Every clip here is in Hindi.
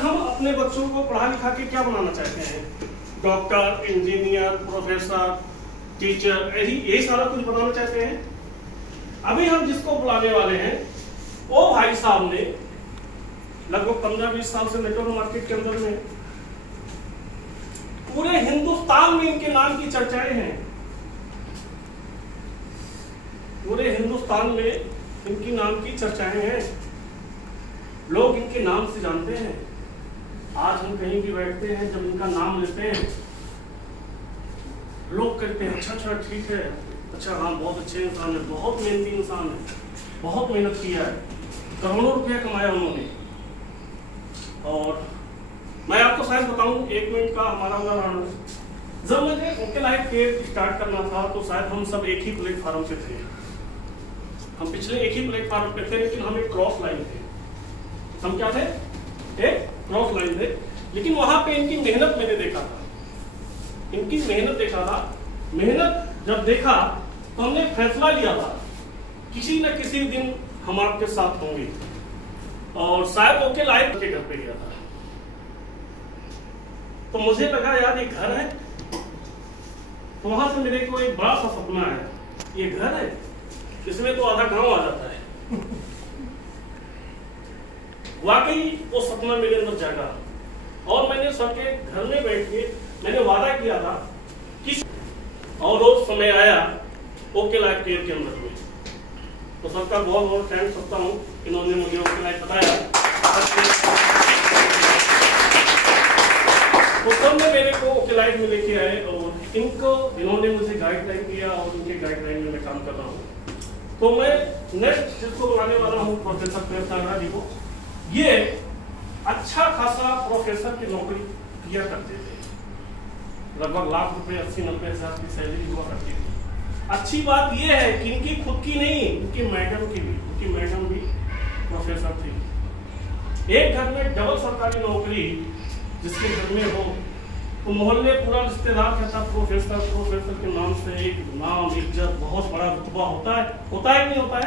हम अपने बच्चों को पढ़ा लिखा के क्या बनाना चाहते हैं? डॉक्टर, इंजीनियर, प्रोफेसर, टीचर, यही सारा कुछ बनाना चाहते हैं। अभी हम जिसको बुलाने वाले हैं वो भाई साहब ने लगभग 15-20 साल से नेटवर्क मार्केट के अंदर में, पूरे हिंदुस्तान में इनके नाम की चर्चाएं हैं। पूरे हिंदुस्तान में इनकी नाम की चर्चाएं हैं, लोग इनके नाम से जानते हैं। आज हम कहीं भी बैठते हैं, जब इनका नाम लेते हैं लोग कहते हैं अच्छा ठीक है, अच्छा हाँ बहुत अच्छे इंसान है, बहुत मेहनती इंसान है, बहुत मेहनत किया है, करोड़ों रुपया कमाया उन्होंने। और मैं आपको शायद बताऊं, 1 मिनट का हमारा उदाहरण, जब मुझे ओके लाइफ केयर स्टार्ट करना था तो शायद हम सब एक ही प्लेटफार्म पे थे। हम पिछले एक ही प्लेटफार्म पे थे, लेकिन हम एक क्रॉस लाइन थे। हम क्या थे? एक क्रॉस लाइन थे। लेकिन वहां पे इनकी मेहनत मैंने देखा था, इनकी मेहनत देखा था। मेहनत जब देखा तो हमने फैसला लिया था किसी न किसी दिन हम आपके साथ होंगे। और शायद ओके लाइफ के घर पे गया था, तो मुझे लगा यार ये घर है। तो वहां से मेरे को एक बड़ा सा सपना है, ये घर है, इसमें तो आधा गांव आ जाता है। वाकई वो सपना मेरे अंदर जागा और मैंने सबके घर में बैठ के मैंने वादा किया था कि, और वो समय आया ओके लाइफ केयर के अंदर में। तो सबका बहुत बहुत थैंक्स करता हूँ, इन्होंने मुझे ओके लाइफ बताया। तो सबने मेरे को ओके लाइफ में लेके आए और इन्होंने मुझे गाइडलाइन दिया और उनके गाइडलाइन में मैं काम कर रहा हूँ। तो मैं नेक्स्ट जिसको बुलाने वाला हूँ प्रोफेसर प्रेम जी को। ये अच्छा खासा प्रोफेसर की नौकरी किया करते थे, लगभग लाख रुपए 80-90 हजार की सैलरी हुआ करती थी। अच्छी बात यह है कि इनकी खुद की नहीं, इनकी मैडम की भी, उनकी मैडम भी प्रोफेसर थी। एक घर में डबल सरकारी नौकरी जिसके घर में हो तो मोहल्ले पूरा रिश्तेदार कहता प्रोफेसर, प्रोफेसर के नाम से एक नाम, इज्जत, बहुत बड़ा रुतबा होता है कि नहीं होता है?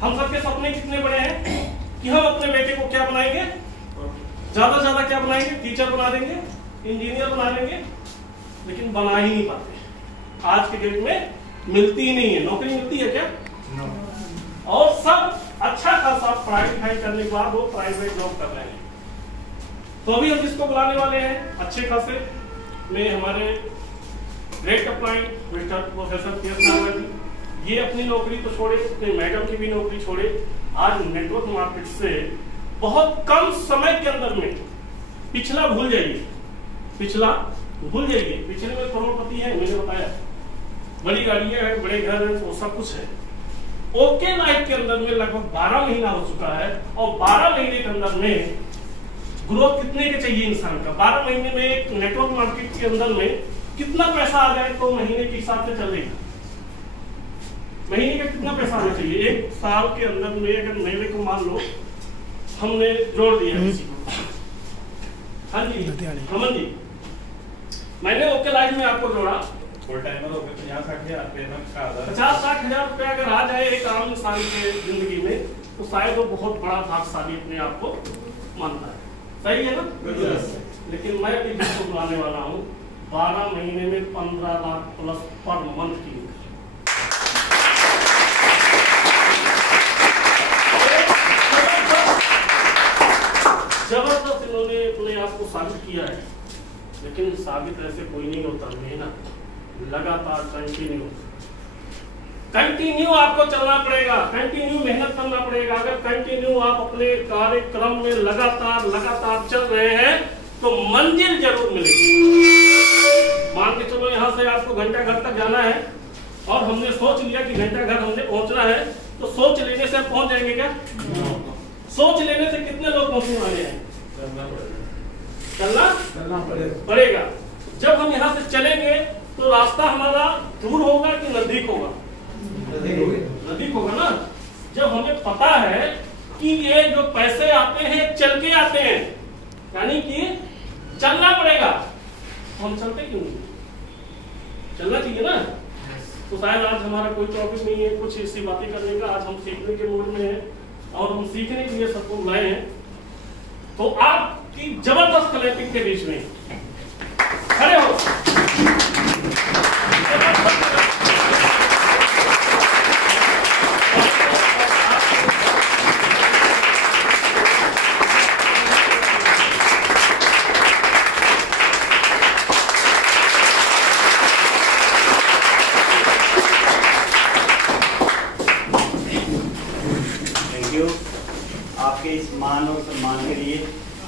हम सबके सपने कितने बड़े हैं कि हम अपने बेटे को क्या बनाएंगे, ज्यादा से ज्यादा क्या बनाएंगे, टीचर बना देंगे, इंजीनियर बना देंगे, लेकिन बना ही नहीं पाते। आज के डेट में मिलती ही नहीं है। नौकरी मिलती है क्या? और सब अच्छा खासा पढ़ाई लिखाई करने के बाद वो प्राइवेट जॉब कर रहे हैं। तो अभी हम जिसको बुलाने वाले हैं अच्छे खासे में, हमारे great applied mister professor PS ji, ये अपनी नौकरी तो छोड़े, अपने मैडम की भी नौकरी छोड़े, आज नेटवर्क मार्केट से बहुत कम समय के अंदर में, पिछला भूल जाइए, पिछले में करोड़पति है, मैंने बताया, बड़ी गाड़ियां हैं, बड़े घर हैं, वो सब कुछ है। ओके लाइफ के अंदर में लगभग 12 महीना हो चुका है और 12 महीने के अंदर में ग्रोथ कितने के चाहिए इंसान का? 12 महीने में एक नेटवर्क मार्केट के अंदर में कितना पैसा आ जाए तो महीने के हिसाब से चलेगा? महीने का कितना पैसा आना चाहिए? एक साल के अंदर में अगर महीने को मान लो हमने जोड़ दिया किसी को, हाँ जी हमन जी, मैंने ओके लाइफ में आपको जोड़ा, फुल टाइमर हो गए 50-60 हजार रुपया अगर आ जाए एक आम इंसान के जिंदगी में तो शायद वो बहुत बड़ा भाग्यशाली अपने आप को मानता है। सही है ना? लेकिन मैं भी जिसको बुलाने वाला हूँ 12 महीने में 15 लाख प्लस पर मंथ की जबरदस्त इन्होंने अपने आप को साबित किया है। लेकिन साबित ऐसे कोई नहीं होता, मेहनत लगातार कंटिन्यू आपको चलना पड़ेगा, कंटिन्यू मेहनत करना पड़ेगा। अगर कंटिन्यू आप अपने कार्यक्रम में लगातार चल रहे हैं तो मंजिल जरूर मिलेगी। मान के चलो यहाँ से आपको घंटा घर तक जाना है और हमने सोच लिया कि घंटा घर हमने पहुंचना है, तो सोच लेने से पहुंच जाएंगे क्या? सोच लेने से कितने लोग पहुंचने वाले हैं? चलना पड़ेगा। जब हम यहाँ से चलेंगे तो रास्ता हमारा दूर होगा कि नजदीक होगा? नजदीक होगा ना। जब हमें पता है कि ये जो पैसे आते हैं चल के आते हैं, यानी कि चलना पड़ेगा, तो हम चलते क्यों नहीं? चलना चाहिए ना। तो शायद आज हमारा कोई टॉपिक नहीं है कुछ ऐसी बातें करने का, आज हम सीखने के मूड में हैं और हम सीखने के लिए सबको बुलाए हैं। तो आप की जबरदस्त क्लैपिंग के बीच में खड़े हो। आपके इस मान और सम्मान के लिए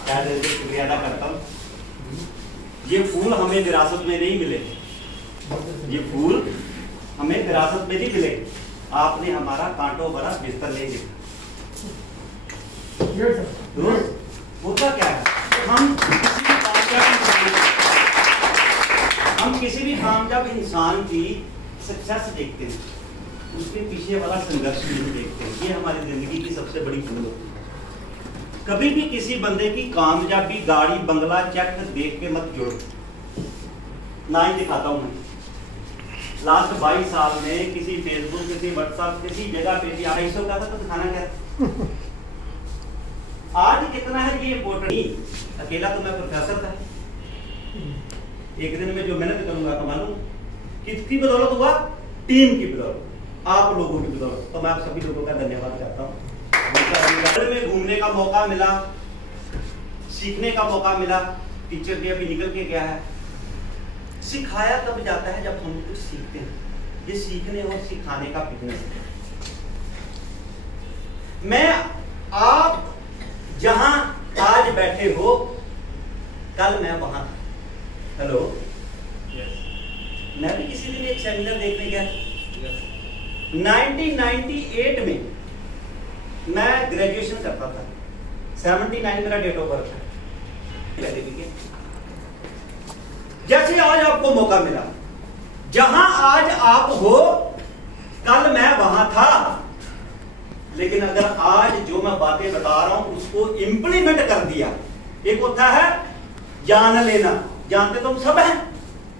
दिल से शुक्रिया अदा करता हूँ। ये फूल हमें विरासत में नहीं मिले, ये फूल हमें विरासत में नहीं मिले, आपने हमारा कांटों भरा बिस्तर ले लिया। होता क्या है, हम किसी भी कामयाब इंसान की सक्सेस देखते हैं, उसके पीछे वाला संघर्ष नहीं देखते हैं। ये हमारी जिंदगी की सबसे बड़ी भूल होती है। कभी भी किसी बंदे की कामयाबी, गाड़ी, बंगला, चेक देख के मत जोड़ो। ना ही दिखाता हूं मैं। लास्ट 22 साल में किसी फेसबुक, किसी व्हाट्सएप, किसी जगह पे 250 का था तो दिखाना क्या? आज कितना है ये इम्पोर्टेंट नहीं। अकेला तो मैं प्रोफेसर था, एक दिन में जो मेहनत करूंगा कमा लूंगा। किसकी बदौलत हुआ? टीम की बदौलत, आप लोगों की बदौलत। तो मैं आप सभी लोगों का धन्यवाद करता हूँ। में घूमने का मौका मिला, सीखने का मौका मिला। टीचर भी अभी निकल के गया है। सिखाया तब जाता है जब हम कुछ सीखते हैं। ये सीखने और सिखाने का बिजनेस है। मैं आप जहां आज बैठे हो, कल मैं वहां था। हेलो, मैं भी किसी दिन एक सेमिनार देखने गया। 1998 में मैं ग्रेजुएशन करता था। 79 मेरा डेट ऑफ बर्थ है। जैसे आज आपको मौका मिला, जहां आज आप हो, कल मैं वहां था। लेकिन अगर आज जो मैं बातें बता रहा हूं उसको इंप्लीमेंट कर दिया। एक होता है जान लेना, जानते तो हम सब हैं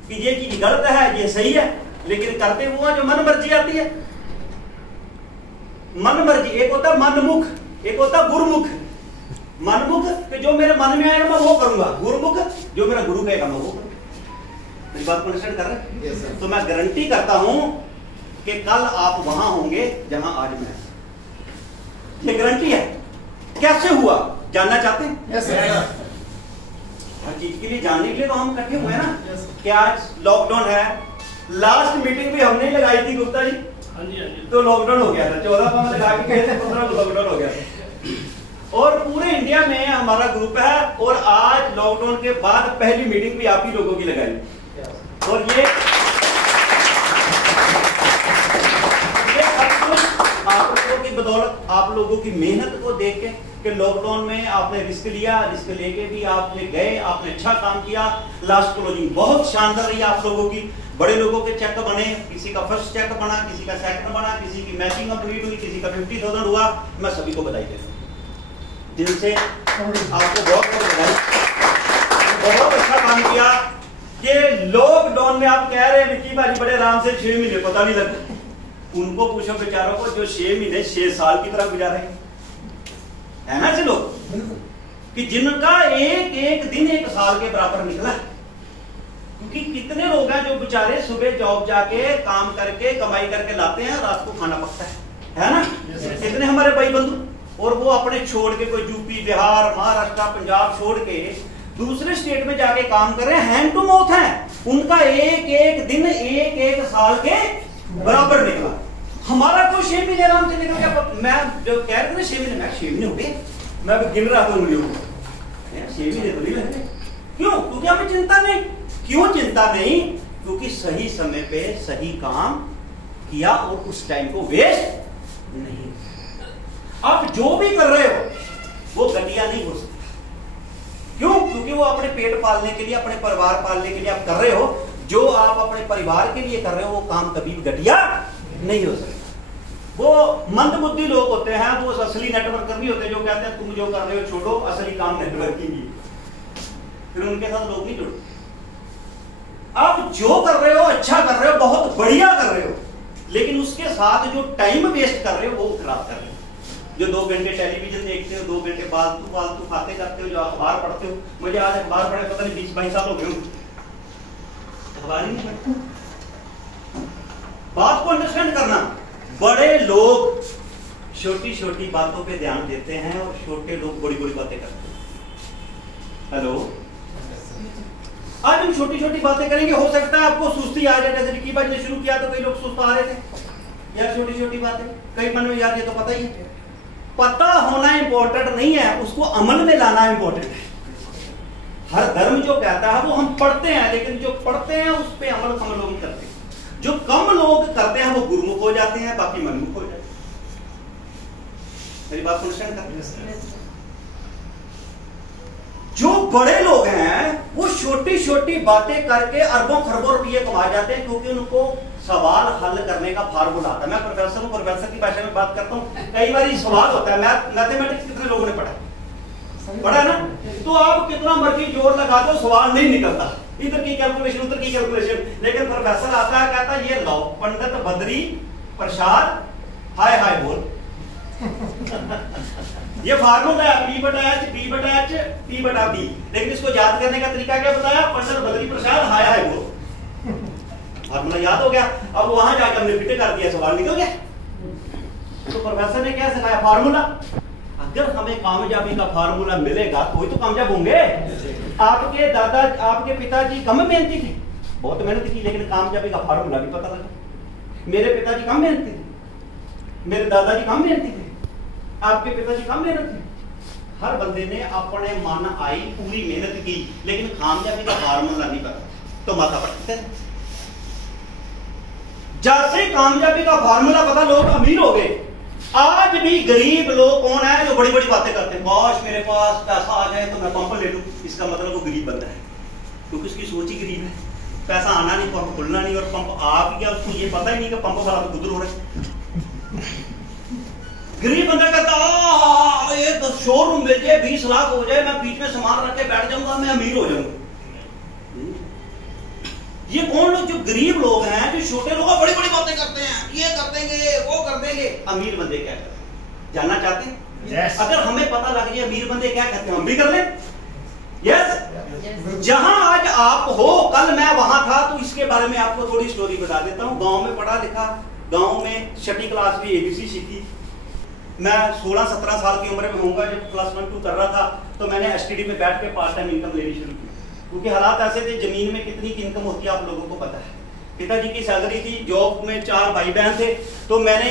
कि ये चीज गलत है, ये सही है, लेकिन करते हुआ जो मन मर्जी आती है। मन मर्जी, एक होता है मनमुख, एक होता है गुरुमुख। मनमुख कि जो मेरे मन में आएगा मैं वो करूंगा, गुरुमुख जो मेरा गुरु कहेगा मैं वो करूंगा। इस बात को अंडरस्टैंड कर रहे हैं? yes, तो मैं गारंटी करता हूं कि कल आप वहां होंगे जहां आज मैं। ये गारंटी है। कैसे हुआ जानना चाहते हैं? yes, हर चीज के लिए जानने के लिए तो हम इकट्ठे हुए हैं ना। yes, कि आज लॉकडाउन है। लास्ट मीटिंग भी हमने लगाई थी गुप्ता जी। तो लॉकडाउन हो गया था। 14 को लगा के गए थे, 15 को लॉकडाउन हो गया था। और पूरे इंडिया में हमारा ग्रुप है। और आज लॉकडाउन के बाद पहली मीटिंग भी आप ही लोगों की लगाई। और ये सब कुछ आप लोगों की बदौलत, आप लोगों की मेहनत को देख के कि लॉकडाउन में आपने रिस्क लिया, रिस्क लेके भी आपने गए, आपने अच्छा काम किया। लास्ट क्लोजिंग बहुत शानदार रही आप लोगों की। बड़े लोगों के चेक बने, किसी का फर्स्ट चेक बना, किसी का सेकंड बना, किसी की मैचिंग कंप्लीट हुई, किसी का 50,000 हुआ। मैं सभी को बधाई देता हूं दिल से। आपको बहुत बहुत बधाई, बहुत अच्छा काम किया। कि लॉकडाउन में आप कह रहे हैं विक्की भाई बड़े आराम से 6 महीने पता नहीं लगता। उनको पूछो बेचारों को जो 6 महीने 6 साल की तरह गुजारे है ना से लोग, कि जिनका एक एक दिन 1 साल के बराबर निकला। क्योंकि कितने लोग हैं जो बेचारे सुबह जॉब जाके काम करके कमाई करके लाते हैं, रात को खाना पकता है ना। कितने हमारे भाई बंधु, और वो अपने छोड़ के कोई यूपी, बिहार, महाराष्ट्र, पंजाब छोड़ के दूसरे स्टेट में जाके काम कर रहे हैं। हैंड टू माउथ है उनका। एक एक दिन 1 1 साल के बराबर निकला। हमारा तो 6 महीने आराम से निकल गया। मैं जो कह रहे थे 6 महीने, मैं 6 महीने हो गए, मैं गिन रहा था उंगलियों को। 6 महीने तो नहीं लगते। क्यों? क्योंकि हमें चिंता नहीं। क्यों चिंता नहीं? क्योंकि सही समय पे सही काम किया और उस टाइम को वेस्ट नहीं। आप जो भी कर रहे हो वो घटिया नहीं हो सकता। क्यों? क्योंकि वो अपने पेट पालने के लिए, अपने परिवार पालने के लिए आप कर रहे हो। जो आप अपने परिवार के लिए कर रहे हो वो काम कभी भी घटिया नहीं हो सकता। वो मंदबुद्धि लोग होते हैं, वो असली नेटवर्कर नहीं होते, जो कहते हैं तुम जो कर रहे हो छोड़ो, असली काम नेटवर्किंग ही। फिर उनके साथ लोग नहीं जुड़ते। आप जो कर रहे हो अच्छा कर रहे हो, बहुत बढ़िया कर रहे हो, लेकिन उसके साथ जो टाइम वेस्ट कर रहे हो वो खराब कर रहे हो। जो 2 घंटे टेलीविजन देखते हो, 2 घंटे फालतू बातें करते हो, जो अखबार पढ़ते हो। मुझे आज अखबार पढ़े पता नहीं 20-22 साल हो गए, अखबार ही नहीं पढ़ता। बात को अंडरस्टैंड करना, बड़े लोग छोटी छोटी बातों पे ध्यान देते हैं और छोटे लोग बड़ी बड़ी बातें करते हैं। हेलो, आज हम छोटी छोटी बातें करेंगे। हो सकता है आपको सुस्ती आ जाए, जैसे रिकी भाई ने शुरू किया तो कई लोग सुस्त आ रहे थे यार, छोटी छोटी बातें कई मन में यार ये तो पता ही है। पता होना इंपॉर्टेंट नहीं है, उसको अमल में लाना इंपॉर्टेंट है। हर धर्म जो कहता है वो हम पढ़ते हैं, लेकिन जो पढ़ते हैं उस पर अमल कम लोग करते हैं। जो कम लोग करते हैं वो गुरुमुख हो जाते हैं, बाकी मनमुख हो जाते हैं। मेरी बात अंडरस्टैंड करते हैं? जो बड़े लोग हैं वो छोटी छोटी बातें करके अरबों खरबों रुपये कमा जाते हैं, क्योंकि उनको सवाल हल करने का फार्मूला आता है। मैं प्रोफेसर हूं, प्रोफेसर की भाषा में बात करता हूं। कई बार सवाल होता है, मैथमेटिक्स कितने लोगों ने पढ़ा ना, तो आप कितना मर्जी जोर लगा दो सवाल नहीं निकलता, इधर की कैलकुलेशन उधर की कैलकुलेशन। लेकिन प्रोफेसर आता है, कहता है ये लो पंडित बद्री प्रसाद हाय हाय बोल ये फार्मूला है, P/H B/H P/B। लेकिन इसको याद करने का तरीका क्या बताया? पंडित बद्री प्रसाद हाय हाय बोल, फार्मूला याद हो गया। अब वहां जाकर हमने फिटे कर दिया, सवाल निकल गया। तो प्रोफेसर ने क्या सिखाया? फार्मूला। अगर हमें कामयाबी का फार्मूला मिलेगा तो ही तो कामयाब होंगे। आपके दादा, आपके पिताजी कम मेहनती थे, बहुत मेहनत की, लेकिन कामयाबी का फार्मूला भी पता लगा। मेरे पिताजी कम मेहनती थे, मेरे दादाजी कम मेहनती थे, आपके पिताजी कम मेहनत थे। हर बंदे ने अपने मन आई पूरी मेहनत की, लेकिन कामयाबी का फार्मूला नहीं पता, तो माथा पटकते हैं। जैसे कामयाबी का फार्मूला पता, लोग अमीर हो गए। आज भी गरीब लोग कौन है जो बड़ी बड़ी बातें करते हैं? काश मेरे पास पैसा आ जाए तो मैं पंप ले लूं। इसका मतलब वो गरीब बंदा है, क्योंकि उसकी सोच ही गरीब है। पैसा आना नहीं, पंप खुलना नहीं, और पंप आ भी गया उसको ये पता ही नहीं कि पंप वाला तो गुदर हो रहा है। गरीब बंदा कहता ये तो शोरूम बेचे 20 लाख हो जाए, मैं बीच में सामान रख के बैठ जाऊंगा, मैं अमीर हो जाऊंगा। ये कौन लोग? जो गरीब लोग हैं, जो छोटे लोग बड़ी बड़ी बातें करते हैं, ये कर देंगे वो कर देंगे। अमीर बंदे क्या करते हैं जानना चाहते हैं? yes. अगर हमें पता लग जाए अमीर बंदे क्या करते हैं, हम भी कर लें। yes? जहां आज आप हो, कल मैं वहां था, तो इसके बारे में आपको थोड़ी स्टोरी बता देता हूं। गांव में पढ़ा लिखा, गांव में 6वीं क्लास में ABC सीखी। मैं 16-17 साल की उम्र में होऊंगा जब क्लास 1-2 कर रहा था, तो मैंने STD में बैठ के पार्ट टाइम इनकम लेनी शुरू की, क्योंकि हालात ऐसे थे। जमीन में कितनी की इनकम होती है आप लोगों को पता है। पिताजी की सैलरी थी, जॉब में 4 भाई बहन थे, तो मैंने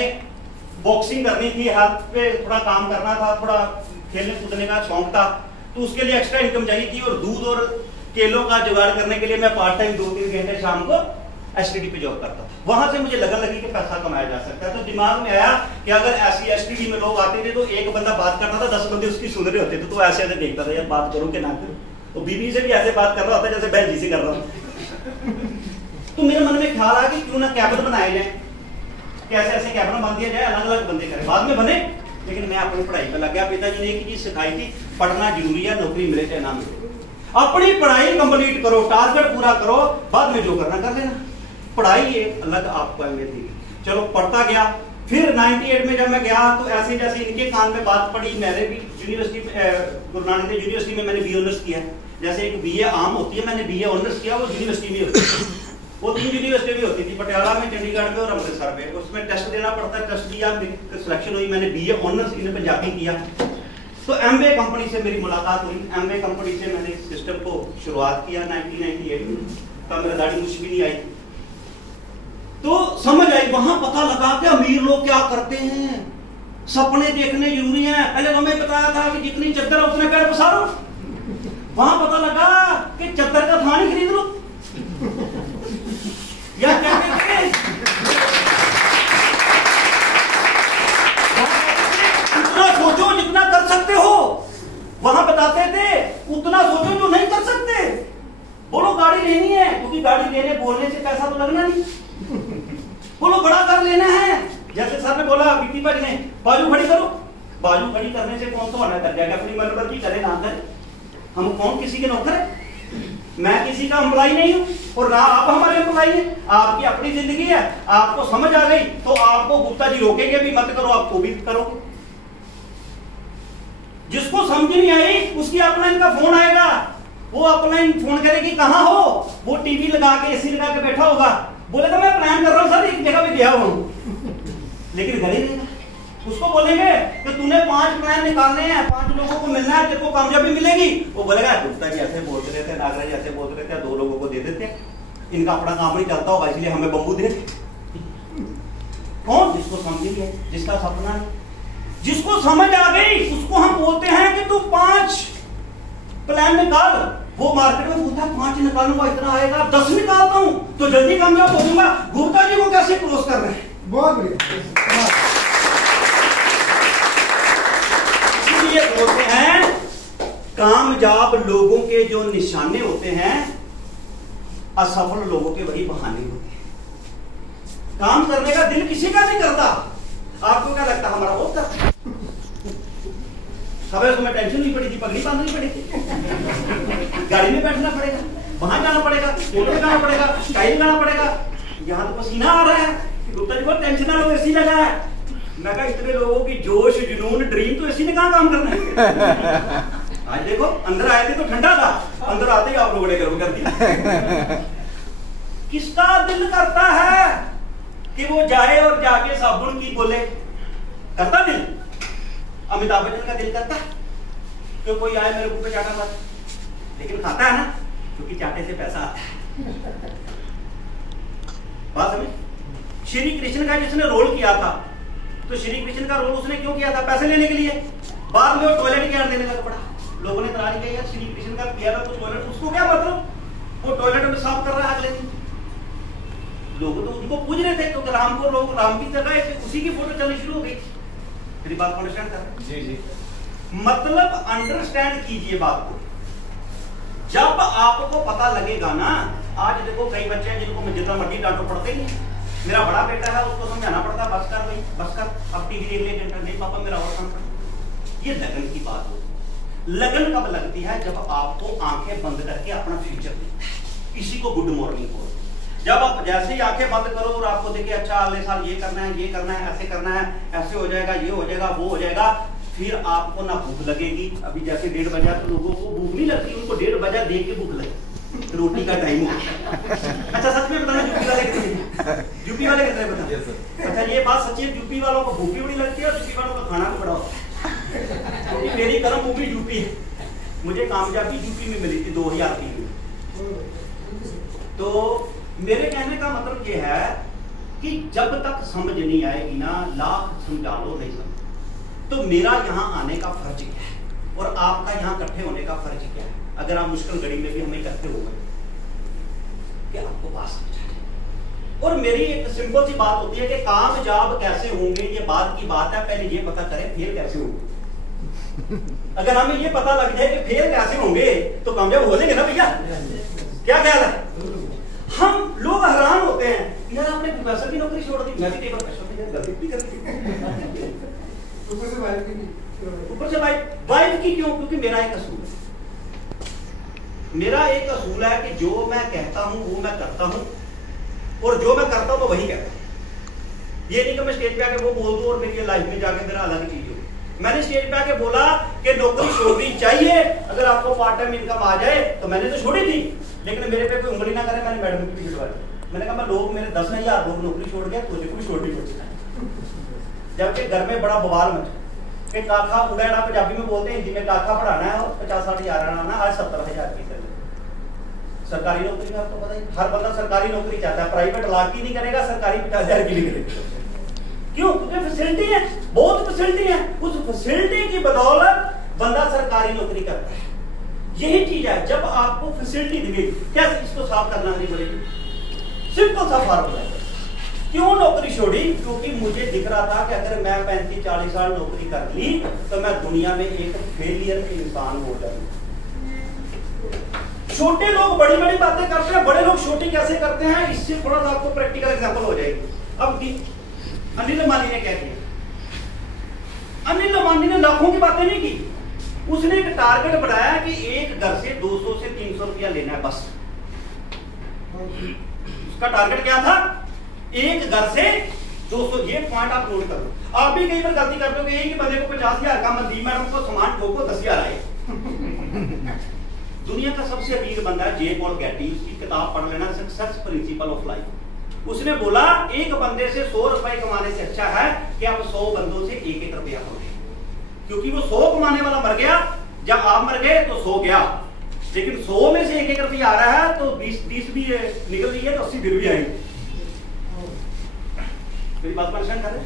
बॉक्सिंग करनी थी, हेल्थ पे थोड़ा काम करना था, थोड़ा खेलने कूदने का शौक था, तो उसके लिए एक्स्ट्रा इनकम चाहिए थी। और दूध और केलों का जुगाड़ करने के लिए मैं पार्ट टाइम 2-3 घंटे शाम को STD पे जॉब करता था। वहां से मुझे लगी कि पैसा कमाया जा सकता है, तो दिमाग में आया कि अगर ऐसी STD में लोग आते थे तो एक बंदा बात करता था, 10 बंदे उसकी सुन रहे होते थे, तो ऐसे ऐसे देखता था यार बात करो कि ना करो। तो बीवी से भी ऐसे बात कर रहा होता जैसे बहन जी से कर रहा हूं। तो मेरे मन में ख्याल आया कि क्यों ना कैबिन बनाए जाए, कैसे ऐसे कैबिन बन दिया जाए, अलग अलग बंदे करें। बाद में बने, लेकिन मैं अपनी पढ़ाई पे लग गया। पिताजी ने एक चीज सिखाई थी, पढ़ना जरूरी है, नौकरी मिले चाहे ना मिले। अपनी पढ़ाई कंप्लीट करो, टारगेट पूरा करो, बाद में जो करना कर लेना। पढ़ाई ये अलग आपको अहमियत थी। चलो पढ़ता गया। फिर 98 में जब मैं गया, तो ऐसे जैसे इनके कान में बात पड़ी, मैंने भी यूनिवर्सिटी गुरु नानक देव यूनिवर्सिटी में मैंने BA ऑनर्स किया। जैसे एक BA आम होती है, मैंने BA ऑनर्स किया, वो यूनिवर्सिटी में होती है। वो 3 यूनिवर्सिटी में होती थी, पटियाला में, चंडीगढ़ में और अमृतसर में। उसमें टेस्ट देना पड़ता है, टेस्ट दिया, सिलेक्शन हुई, मैंने BA ऑनर्स इन पंजाबी किया। तो एमवे कंपनी से मेरी मुलाकात हुई। एमवे कंपनी से मैंने सिस्टम को शुरुआत किया 1998 में। तब मेरा दाढ़ी मुझ भी नहीं आई, तो समझ आई, वहां पता लगा कि अमीर लोग क्या करते हैं। सपने देखने जरूरी हैं। पहले तो हमें बताया था कि जितनी चद्दर है उतने पैर पसारो। वहां पता लगा कि चद्दर का थान ही खरीद लो, या क्या कहते हैं, उतना सोचो जितना कर सकते हो। वहां बताते थे उतना सोचो जो नहीं कर सकते। बोलो गाड़ी लेनी है, क्योंकि गाड़ी लेने बोलने से पैसा तो लगना नहीं। बोलो बड़ा कर लेना है, जैसे सर ने बोला बीती भाई ने, बाजू खड़ी करो। बाजू खड़ी करने से कौन तो मना कर जाएगा, अपनी मनमर्जी करे ना करे। हम कौन किसी के नौकर है? मैं किसी का एम्प्लॉय नहीं हूं, और ना आप हमारे एम्प्लॉय हैं। आपकी अपनी जिंदगी है, आपको समझ आ गई तो आपको गुप्ता जी रोकेंगे भी मत करो, आप वो भी करोगे। जिसको समझ नहीं आई उसकी अपलाइन का फोन आएगा, वो अपलाइन फोन करेगी कहां हो, वो टीवी लगा के एसी लगा के बैठा होगा, बोलेगा मैं प्लान कर रहा हूं सर एक जगह पे गया हुआ हूं, लेकिन घर ही नहीं। उसको बोलेंगे कि तूने 5 प्लान निकालने हैं, 5 लोगों को मिलना है, तेरे को कामयाबी मिलेगी, वो बोलेगा गुप्ता जी ऐसे बोलते रहते हैं, नागराज ऐसे बोलते रहते हैं, 2 लोगों को दे देते हैं, इनका अपना काम नहीं चलता होगा इसलिए हमें बम्बू दे। कौन? जिसको समझ नहीं है, जिसका सपना है, जिसको समझ आ गई उसको हम बोलते हैं कि तू 5 प्लान निकाल। वो मार्केट में पूछता है 5 निकालूंगा इतना आएगा, 10 निकालता हूं तो जल्दी कामयाब हो जाऊंगा। गुप्ता जी को कैसे क्लोज कर रहे हैं? बहुत बढ़िया। इसलिए बोलते हैं कामयाब लोगों के जो निशाने होते हैं, असफल लोगों के वही बहाने होते हैं। काम करने का दिल किसी का नहीं करता। आपको क्या लगता है हमारा बहुत करता? हमें तुम्हें टेंशन नहीं पड़ी थी, पगड़ी बांधनी पड़ी थी, गाड़ी में बैठना पड़ेगा, वहां जाना पड़ेगा, फोटो में जाना पड़ेगा, स्टाइल करना पड़ेगा, यहाँ तो पसीना आ रहा है, गुप्ता जी बहुत टेंशन ना लो एसी लगा है। मैं कहा इतने लोगों की जोश जुनून ड्रीम तो एसी ने कहाँ काम करना है। आज देखो अंदर आए थे तो ठंडा था, अंदर आते ही आप लोगों ने गर्म कर दिया। किसका दिल करता है कि वो जाए और जाके साबुन की बोले? करता दिल? अमिताभ बच्चन का दिल करता तो कोई आए मेरे मुंह पे चाटा मत, लेकिन खाता है ना, क्योंकि चाटे से पैसा आता है। बात समझ? श्री कृष्ण का जिसने रोल किया था, तो श्री कृष्ण का रोल उसने क्यों किया था? पैसे लेने के लिए। बाद में वो टॉयलेट की याद देने लगा पड़ा, लोगों ने तराज किया यार श्री कृष्ण का किया था तो टॉयलेट, उसको क्या मतलब, वो टॉयलेट में साफ कर रहा है अगले दिन। लोग तो उनको पूछ रहे थे क्योंकि राम को लोग राम की जगह उसी की फोटो चलनी शुरू हो गई। मेरी बात को अंडरस्टैंड कर? जी जी। मतलब अंडरस्टैंड कीजिए बात को। जब आपको पता लगेगा ना, आज देखो कई बच्चे हैं जिनको जितना मर्जी डांटो पड़ते ही नहीं। मेरा बड़ा बेटा है उसको समझाना पड़ता है बस कर भाई बस कर, अब टीवी देख ले घंटा, नहीं पापा मेरा और काम कर। ये लगन की बात होती है। लगन कब लगती है? जब आपको आंखें बंद करके अपना फ्यूचर दिखता है। किसी को गुड मॉर्निंग बोल, जब आप जैसे ही आंखें बंद करो और आपको देखे अच्छा अगले साल ये करना है, ये करना है, ऐसे करना है, ऐसे हो जाएगा, ये हो जाएगा, वो हो जाएगा, फिर आपको ना भूख लगेगी। अभी जैसे 1:30 बजा तो लोगों को भूख नहीं लगती, उनको 1:30 बजा देख के भूख लगे, रोटी का टाइम हो। अच्छा सच में बताना, यूपी वाले कितने, यूपी वाले कितने बताना? अच्छा ये बात सच्ची है, यूपी वालों को भूख भी बड़ी लगती है और यूपी वालों का खाना भी बड़ा होता है। क्योंकि मेरी कर्म भूमि यूपी है, मुझे कामयाबी यूपी में मिली थी 2003 में। तो मेरे कहने का मतलब ये है कि जब तक समझ नहीं आएगी ना, लाख समझा लो नहीं समझ, तो मेरा यहाँ आने का फर्ज क्या है और आपका यहाँ इकट्ठे होने का फर्ज क्या है? अगर आप मुश्किल घड़ी में भी हमें इकट्ठे हो गए कि आपको बात समझा। और मेरी एक सिंपल सी बात होती है कि कामयाब कैसे होंगे, ये बात की बात है, पहले ये पता करें फेल कैसे होंगे। अगर हमें ये पता लग जाए कि फेल कैसे होंगे तो कामयाब हो जाएंगे ना भैया। क्या ख्याल है? हम लोग हैरान होते हैं यार आपने प्रोफेसर की नौकरी छोड़ दी, मैं भी कई बार गलती भी करती, ऊपर से वाइफ की क्यों? क्योंकि मेरा एक असूल है, मेरा एक असूल है कि जो मैं कहता हूं वो मैं करता हूं और जो मैं करता हूं वो वही कहता हूं। ये नहीं कि मैं स्टेज पे आके वो बोल दूं और मेरी लाइफ में जाके मेरा अलग चीज हो। मैंने स्टेज पे आके बोला कि नौकरी छोड़नी चाहिए, अगर आपको पार्ट टाइम इनकम आ जाए, तो मैंने तो छोड़ी थी, लेकिन मेरे पे कोई उंगली ना करे, मैंने मैडम की भी छुड़वा दी। मैंने कहा मैं लोग मेरे 10,000 लोग नौकरी छोड़ गए, तुझे कोई छोड़नी पड़ती है। जबकि घर में बड़ा बवाल मचा कि काखा उड़ेड़ा पंजाबी में बोलते हैं, हिंदी में काखा पढ़ाना है और 50-60 हज़ार आना, आज 70,000 की सैलरी। सरकारी नौकरी का आपको पता ही, हर बंदा सरकारी नौकरी चाहता है, प्राइवेट लाख की नहीं करेगा, सरकारी 50,000 की नहीं करेगा। क्यों? क्योंकि फैसिलिटी है, बहुत फैसिलिटी है, उस फैसिलिटी की बदौलत बंदा सरकारी नौकरी करता है। यही चीज है, जब आपको फैसिलिटी दी गई, कैसे इसको साफ करना नहीं पड़ेगी? सिंपल सा फार्मूला है। क्यों नौकरी छोड़ी? क्योंकि मुझे दिख रहा था कि अगर मैं 35-40 साल नौकरी कर ली तो मैं दुनिया में एक फेलियर इंसान हो जाऊंगा। छोटे लोग बड़ी बड़ी बातें करते हैं, बड़े लोग छोटी कैसे करते हैं, इससे थोड़ा सा आपको प्रैक्टिकल एग्जांपल हो जाएगी। अब अनिल अंबानी ने क्या किया? अनिल अंबानी ने लाखों की बातें नहीं की, उसने एक टारगेट बनाया कि एक घर से 200 से 300 रुपया लेना है बस। उसका टारगेट क्या था? एक घर से दोस्तों ये पॉइंट आप नोट कर लो। आप भी कई बार गलती करते हो कि एक ही बंदे को 50,000 का मंदी मैडम को सामान ठोको 10,000 आए। दुनिया का सबसे अमीर बंदा है जे पॉल गैटी, उसकी किताब पढ़ लेना, सक्सेस प्रिंसिपल ऑफ लाइफ। उसने बोला एक बंदे से 100 रुपए कमाने से अच्छा है कि आप 100 बंदों से 1-1 रुपया कमाए, क्योंकि वो 100 कमाने वाला मर गया, जब आप मर गए तो 100 गया, लेकिन 100 में से 1-1 रुपया आ रहा है तो 20 भी निकल रही है तो 80 फिर भी आएंगे। मेरी बात परेशान कर रहे हैं?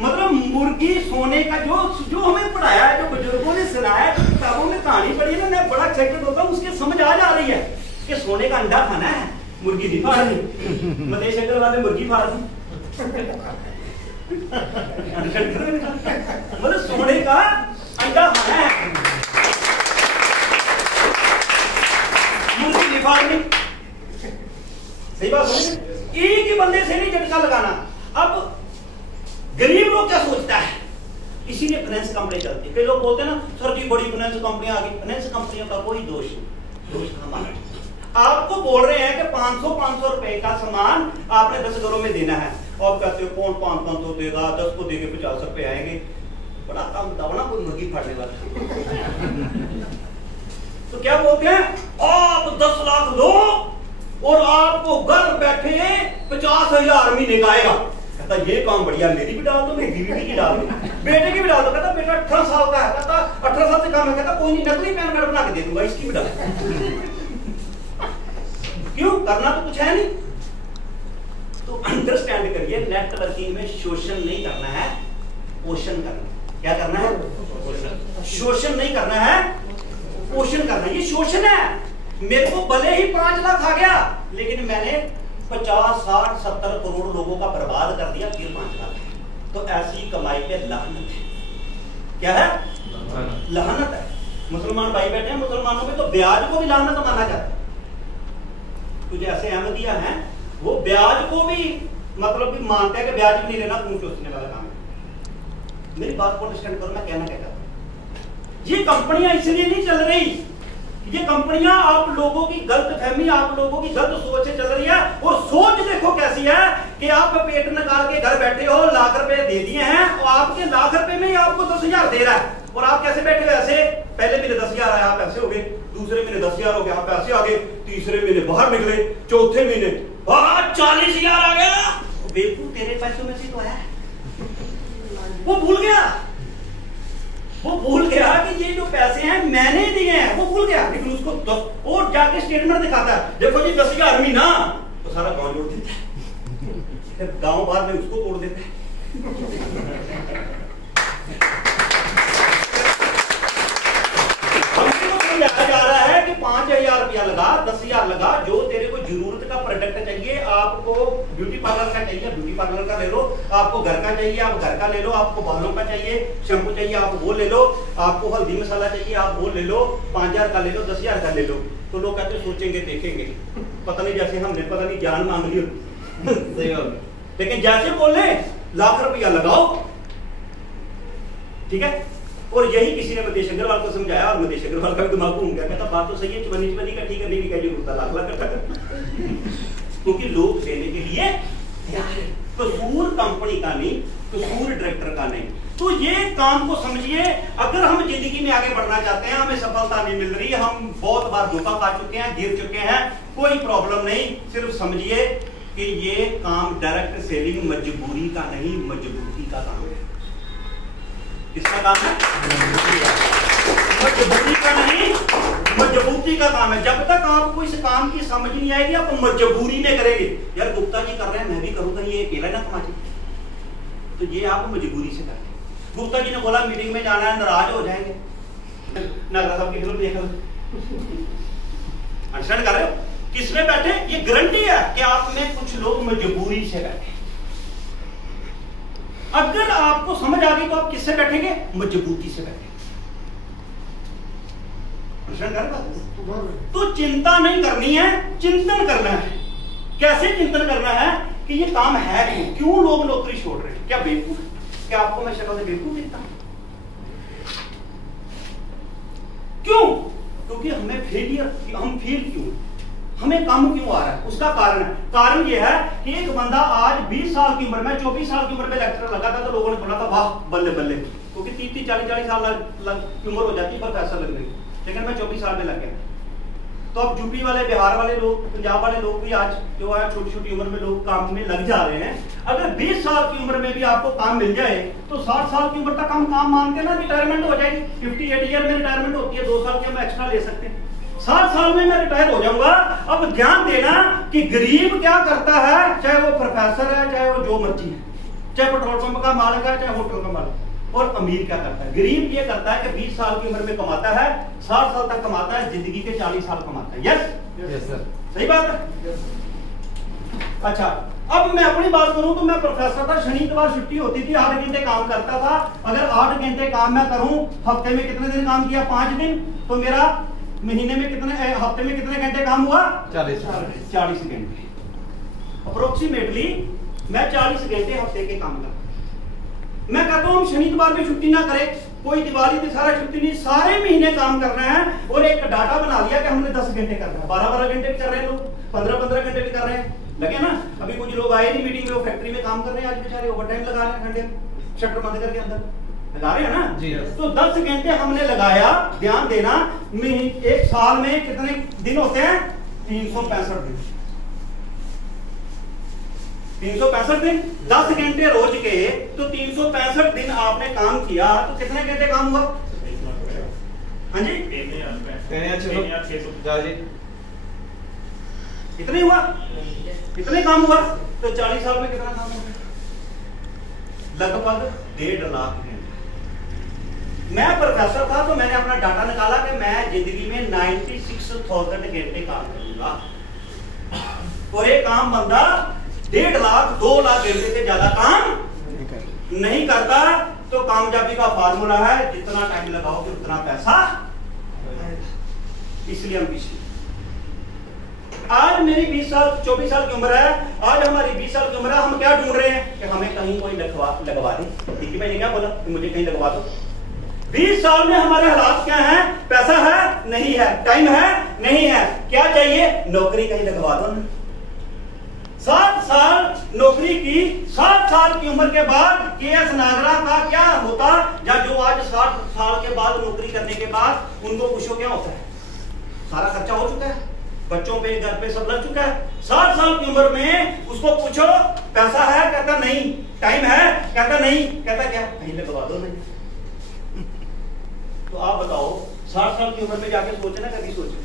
मतलब मुर्गी सोने का जो हमें पढ़ाया है, जो बुजुर्गों ने सुनाया, जो किताबों में कहानी पढ़ी है ना, मैं बड़ा एक्साइटेड होता हूँ, उसकी समझ आ जा रही है कि सोने का अंडा खाना है, मुर्गी नहीं खानी। मदेश अग्रवाल ने मुर्गी फाड़ दी। मतलब सोने का अंडा खाना है, मुर्गी नहीं फाड़नी। सही बात है। एक ही बंदे से नहीं झटका लगाना। अब गरीब लोग क्या सोचता है, इसीलिए फाइनेंस कंपनी चलती है। कई लोग बोलते हैं ना सर जी बड़ी फाइनेंस कंपनियां आ गई। फाइनेंस कंपनियों का कोई दोष हमारा, आपको बोल रहे हैं कि 500 रुपए का सामान आपने 10 घरों में देना है, और कहते हो कौन 500 देगा, 10 को देके 50 रुपए आएंगे। बड़ा काम दबना कोई मुर्गी फाड़ने वाला। तो क्या बोलते हैं, आप 10 लाख दो और आपको घर बैठे 50,000 महीने का आएगा। कहता ये काम बढ़िया, मेरी भी डाल दो, मेरी बीवी की डाल दो, बेटे की भी डाल दो। कहता बेटा 18 साल का है, कहता 18 साल से कम है, कहता कोई नहीं, नकली पैन कार्ड बना के दे दूंगा, इसकी भी डाल। क्यों? करना तो कुछ है नहीं। तो अंडरस्टैंड करिए, नेटवर्किंग में शोषण नहीं करना है, पोषण करना। क्या करना है? शोषण नहीं करना है, पोषण करना। ये शोषण है। मेरे को भले ही 5 लाख आ गया, लेकिन मैंने 50, 60, 70 करोड़ लोगों का बर्बाद कर दिया, फिर 5 लाख। तो ऐसी कमाई पे लानत है। क्या है? लानत है। मुसलमान भाई बैठे हैं, मुसलमानों में तो ब्याज को भी लानत माना जाता है। कुछ ऐसे अहमदिया हैं, वो ब्याज को भी मतलब भी मानते हैं कि ब्याज भी नहीं लेना, खून चूसने वाला काम है। मेरी बात को अंडरस्टैंड करो, मैं कहना क्या चाहता हूं। ये कंपनियां इसलिए नहीं चल रही, ये कंपनियां आप लोगों की गलत फहमी, आप लोगों की गलत सोच से चल रही है। और सोच देखो कैसी है कि आप पेट निकाल के घर बैठे हो, लाख रुपए दे दिए हैं, और आपके लाख रुपए में ही आपको 10,000 दे रहा है, और आप कैसे बैठे हो? ऐसे पहले महीने 10,000 आया, आप ऐसे हो गए, दूसरे महीने 10,000 हो गया, आप ऐसे आ गए, तीसरे महीने बाहर निकले, चौथे महीने 40,000 आ गया। बेवकूफ, तेरे पैसों में से तो आया। वो भूल गया कि ये जो पैसे हैं मैंने दिए हैं, वो भूल गया। लेकिन उसको और जाके स्टेटमेंट दिखाता है, देखो जी 10,000 महीना, तो सारा गांव जोड़ देता है, फिर गांव बाद में उसको तोड़ देता है। समझाया जा रहा है कि 5,000 रुपया लगा, 10,000 लगा, जो तेरे को जरूरत का प्रोडक्ट चाहिए, आपको ब्यूटी पार्लर का चाहिए, ब्यूटी पार्लर का ले लो, आपको घर का चाहिए, आप घर का ले लो, आपको बालों का चाहिए, शैम्पू चाहिए, आप वो ले लो, आपको हल्दी मसाला चाहिए, आप वो ले लो, 5,000 का ले लो, 10,000 का ले लो। तो लोग कहते हैं सोचेंगे देखेंगे, पता नहीं, जैसे हमने पता नहीं जान मांग ली। लेकिन जैसे बोले लाख रुपया लगाओ, ठीक है। और यही किसी ने मदेश अग्रवाल को समझाया, और मदेश अग्रवाल का भी दिमाग घूम गया, कहता बात तो सही है, चवन्नी इकट्ठी करने की क्या जरूरत है, लाख इकट्ठा कर। क्योंकि लोग देने के लिए कसूर कंपनी का नहीं, कसूर डायरेक्टर का नहीं। तो ये काम को समझिए। अगर हम जिंदगी में आगे बढ़ना चाहते हैं, हमें सफलता नहीं मिल रही, हम बहुत बार धोखा खा चुके हैं, गिर चुके हैं, कोई प्रॉब्लम नहीं। सिर्फ समझिए कि ये काम डायरेक्ट सेलिंग मजबूरी का नहीं, मजबूती का काम है। किसका काम है? मजबूरी का नहीं, मजबूती का काम है। जब तक आपको इस काम की समझ नहीं आएगी, आप मजबूरी में करेंगे। यार गुप्ता जी कर रहे हैं, मैं भी करूंगा, ये अकेला ना कमा जी, तो ये आप मजबूरी से करेंगे। गुप्ता जी ने बोला मीटिंग में जाना है, नाराज हो जाएंगे, नागरा साहब की फिल्म देखा, अंडरस्टैंड कर रहे हो? किसमें बैठे? ये गारंटी है कि आप में कुछ लोग मजबूरी से बैठे। अगर आपको समझ आ गई तो आप किससे बैठेंगे? मजबूती से बैठेंगे। तो चिंता नहीं करनी है, चिंतन करना है। कैसे चिंतन करना है कि ये काम है क्यों लोग नौकरी छोड़ रहे हैं? क्या बेवकूफ? क्या आपको मैं शक्ल से बेवकूफ दिखता हूं? क्यों? क्योंकि हमें फेलियर, हम फेल क्यों? हमें कम क्यों आ रहा है? उसका कारण यह है कि एक बंदा आज 20 साल की उम्र में, 24 साल की उम्र में लेक्चर लगा था तो लोगों ने बोला था वाह बल्ले बल्ले, क्योंकि 30-40 साल की उम्र हो जाती है पर पैसा लग रही, लेकिन मैं 24 साल में लग गया। तो अब यूपी वाले, बिहार वाले लोग, पंजाब वाले लोग भी आज जो है छोटी छोटी उम्र में लोग काम में लग जा रहे हैं। अगर 20 साल की उम्र में भी आपको काम मिल जाए तो 60 साल की उम्र तक हम काम मान के ना रिटायरमेंट हो जाएगी। 58 ईयर में रिटायरमेंट होती है, 2 साल की हम एक्स्ट्रा ले सकते हैं, 60 साल में मैं रिटायर हो जाऊंगा। अब ध्यान देना कि गरीब क्या करता है, चाहे वो प्रोफेसर है, चाहे वो जो मर्जी है, चाहे पेट्रोल पंप का मालिक है, चाहे होटल का मालिक। और अमीर क्या करता है? गरीब ये करता है कि 20 साल की उम्र में कमाता है, 60 साल तक कमाता है, जिंदगी के 40 साल कमाता है। यस सर, सही बात है। अच्छा, अब मैं अपनी बात करूं तो मैं प्रोफेसर था, शनिवार छुट्टी होती थी, 8 घंटे काम करता था। अगर 8 घंटे काम मैं करूं, हफ्ते में कितने दिन काम किया? 5 दिन, तो मेरा महीने में कितने, हफ्ते में कितने घंटे काम हुआ? 40 घंटे। अप्रोक्सीमेटली मैं 40 घंटे हफ्ते के काम करता। मैं कहता हूं हम शनिवार में छुट्टी ना करें, कोई दिवाली पे सारा छुट्टी नहीं, सारे महीने काम करना है। और एक डाटा बना लिया कि हमने 10 घंटे करना है, 12-12 घंटे भी कर रहे हैं लोग, 15-15 घंटे भी कर रहे हैं, लगे ना। अभी कुछ लोग आए नहीं मीटिंग में, वो फैक्ट्री में काम कर रहे हैं, आज बेचारे ओवर टाइम लगा रहे हैं, घंटे शटर बंद करके अंदर लगा रहे हैं ना जी। तो 10 घंटे हमने लगाया। ध्यान देना, एक साल में कितने दिन होते हैं? 365 दिन। 365 दिन, 10 घंटे रोज के, तो 365 दिन आपने काम किया तो कितने घंटे काम हुआ? हाँ जी, कितने हुआ? कितने काम हुआ? तो 40 साल में कितना काम हुआ? लगभग 1.5 लाख घंटे। मैं प्रोफेसर था तो मैंने अपना डाटा निकाला कि मैं जिंदगी में 96,000 घंटे काम करूंगा। और एक काम बंदा 1.5 लाख 2 लाख घंटे से ज्यादा काम नहीं करता। तो कामयाबी का फार्मूला है, जितना टाइम लगाओगे उतना पैसा। इसलिए हम पीछे, आज मेरी 24 साल की उम्र है, आज हमारी 20 साल की उम्र है, हम क्या ढूंढ रहे हैं कि हमें कहीं कोई लगवा दे। देखिए मैंने क्या बोला कि मुझे कहीं लगवा दो। 20 साल में हमारे हालात क्या हैं? पैसा है नहीं है, टाइम है नहीं है, क्या चाहिए? नौकरी कहीं लगवा दो ना। 7 साल नौकरी की, 7 साल की उम्र के बाद केएस नागरा का क्या होता, या जो आज 60 साल के बाद नौकरी करने के बाद उनको पूछो क्या होता है? सारा खर्चा हो चुका है, बच्चों पे, घर पे सब लग चुका है। 60 साल की उम्र में उसको पूछो पैसा है, कहता नहीं, टाइम है, कहता नहीं, कहता क्या? कहीं लगवा दो नहीं। तो आप बताओ, 60 साल की उम्र में जाके सोचे ना, कभी सोचे?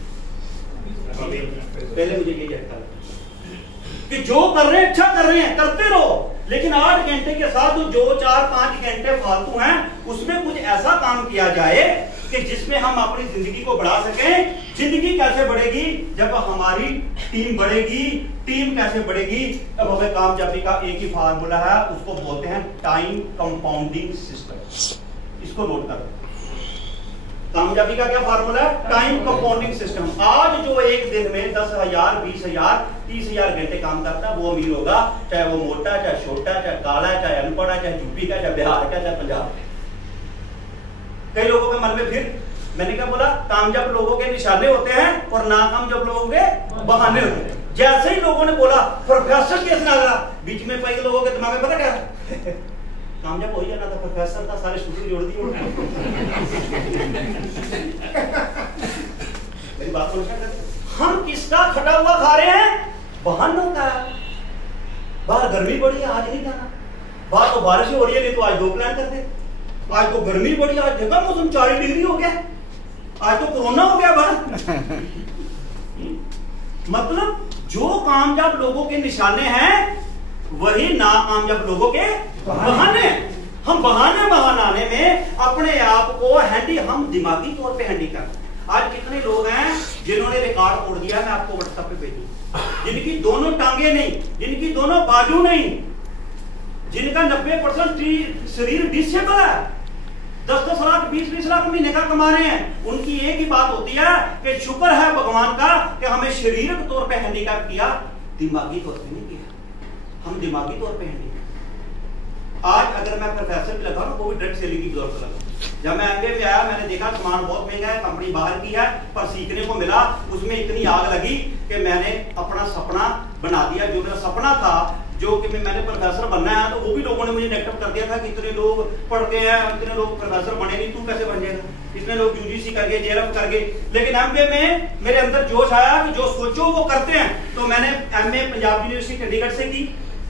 पहले मुझे ये कहता है कि जो कर रहे हैं अच्छा कर रहे हैं, करते रहो, लेकिन 8 घंटे के साथ जो 4-5 घंटे फालतू हैं उसमें कुछ ऐसा काम किया जाए कि जिसमें हम अपनी जिंदगी को बढ़ा सकें। जिंदगी कैसे बढ़ेगी? जब हमारी टीम बढ़ेगी। टीम कैसे बढ़ेगी? अब हमें कामयाबी का एक ही फार्मूला है, उसको बोलते हैं टाइम कंपाउंडिंग सिस्टम। इसको नोट कर, कामयाबी का क्या फार्मूला है? Time compounding system. आज जो एक दिन में 10,000, 20,000, 30,000 घंटे काम करता है वो अमीर होगा, चाहे वो मोटा, चाहे छोटा, चाहे काला, चाहे अनपढ़, चाहे यूपी का, चाहे बिहार का, चाहे पंजाब का। कई लोगों के मन में फिर मैंने क्या बोला? कामयाब लोगों के निशाने होते हैं और नाकामयाब लोगों के बहाने होते हैं। जैसे ही लोगों ने बोला प्रोफेसर केएस नागरा, बीच में कई लोगों के दिमाग में पता क्या कामयाब हो ही जाना था, प्रोफेसर था, सारे स्टूडेंट जोड़ दिए। मेरी बात समझ में? हम किसका खटा हुआ खा रहे हैं? बहानों का। बाहर गर्मी पड़ी है, आज नहीं जाना। बाहर तो बारिश हो रही है, नहीं तो आज 2 प्लान करते। आज तो गर्मी पड़ी, आज देखा मौसम 40 डिग्री हो गया, आज तो कोरोना हो गया बाहर। मतलब जो कामयाब लोगों के निशाने हैं वही नाकामयाब लोगों के बहाने। हम बहाने बनाने में अपने आप को हैंडी, हम दिमागी तौर पे हैंडी करते हैं। आज कितने लोग हैं जिन्होंने रिकॉर्ड तोड़ दिया, मैं आपको व्हाट्सएप पे भेजूं, जिनकी दोनों टांगे नहीं, जिनकी दोनों बाजू नहीं, जिनका 90% शरीर डिसेबल है, 10-10 लाख 20-20 लाख महीने का कमा रहे हैं। उनकी एक ही बात होती है कि शुक्र है भगवान का कि हमें शारीरिक तौर पे हैंडीकैप किया, दिमागी तौर पे नहीं किया। हम दिमागी तौर पे हैंडीकैप। आज अगर मैं प्रोफेसर भी लगा, वो भी ड्रग सेलिंग की दौर पर लगा, जब मैं एमबीए में आया मैंने देखा सामान बहुत महंगा है, कंपनी बाहर की है, पर सीखने को मिला, उसमें इतनी आग लगी कि मैंने अपना सपना बना दिया। जो मेरा सपना था जो कि मैंने प्रोफेसर बनना है, तो वो भी लोगों ने मुझे नेगेटिव कर दिया था कि इतने लोग पढ़ते हैं, इतने लोग प्रोफेसर बने नहीं, तू कैसे बन जाएगा, इतने लोग यूजीसी करके जेआरएफ करके। लेकिन एमबीए में मेरे अंदर जोश आया कि जो सोचो वो करते हैं। तो मैंने एमए पंजाब यूनिवर्सिटी चंडीगढ़ से की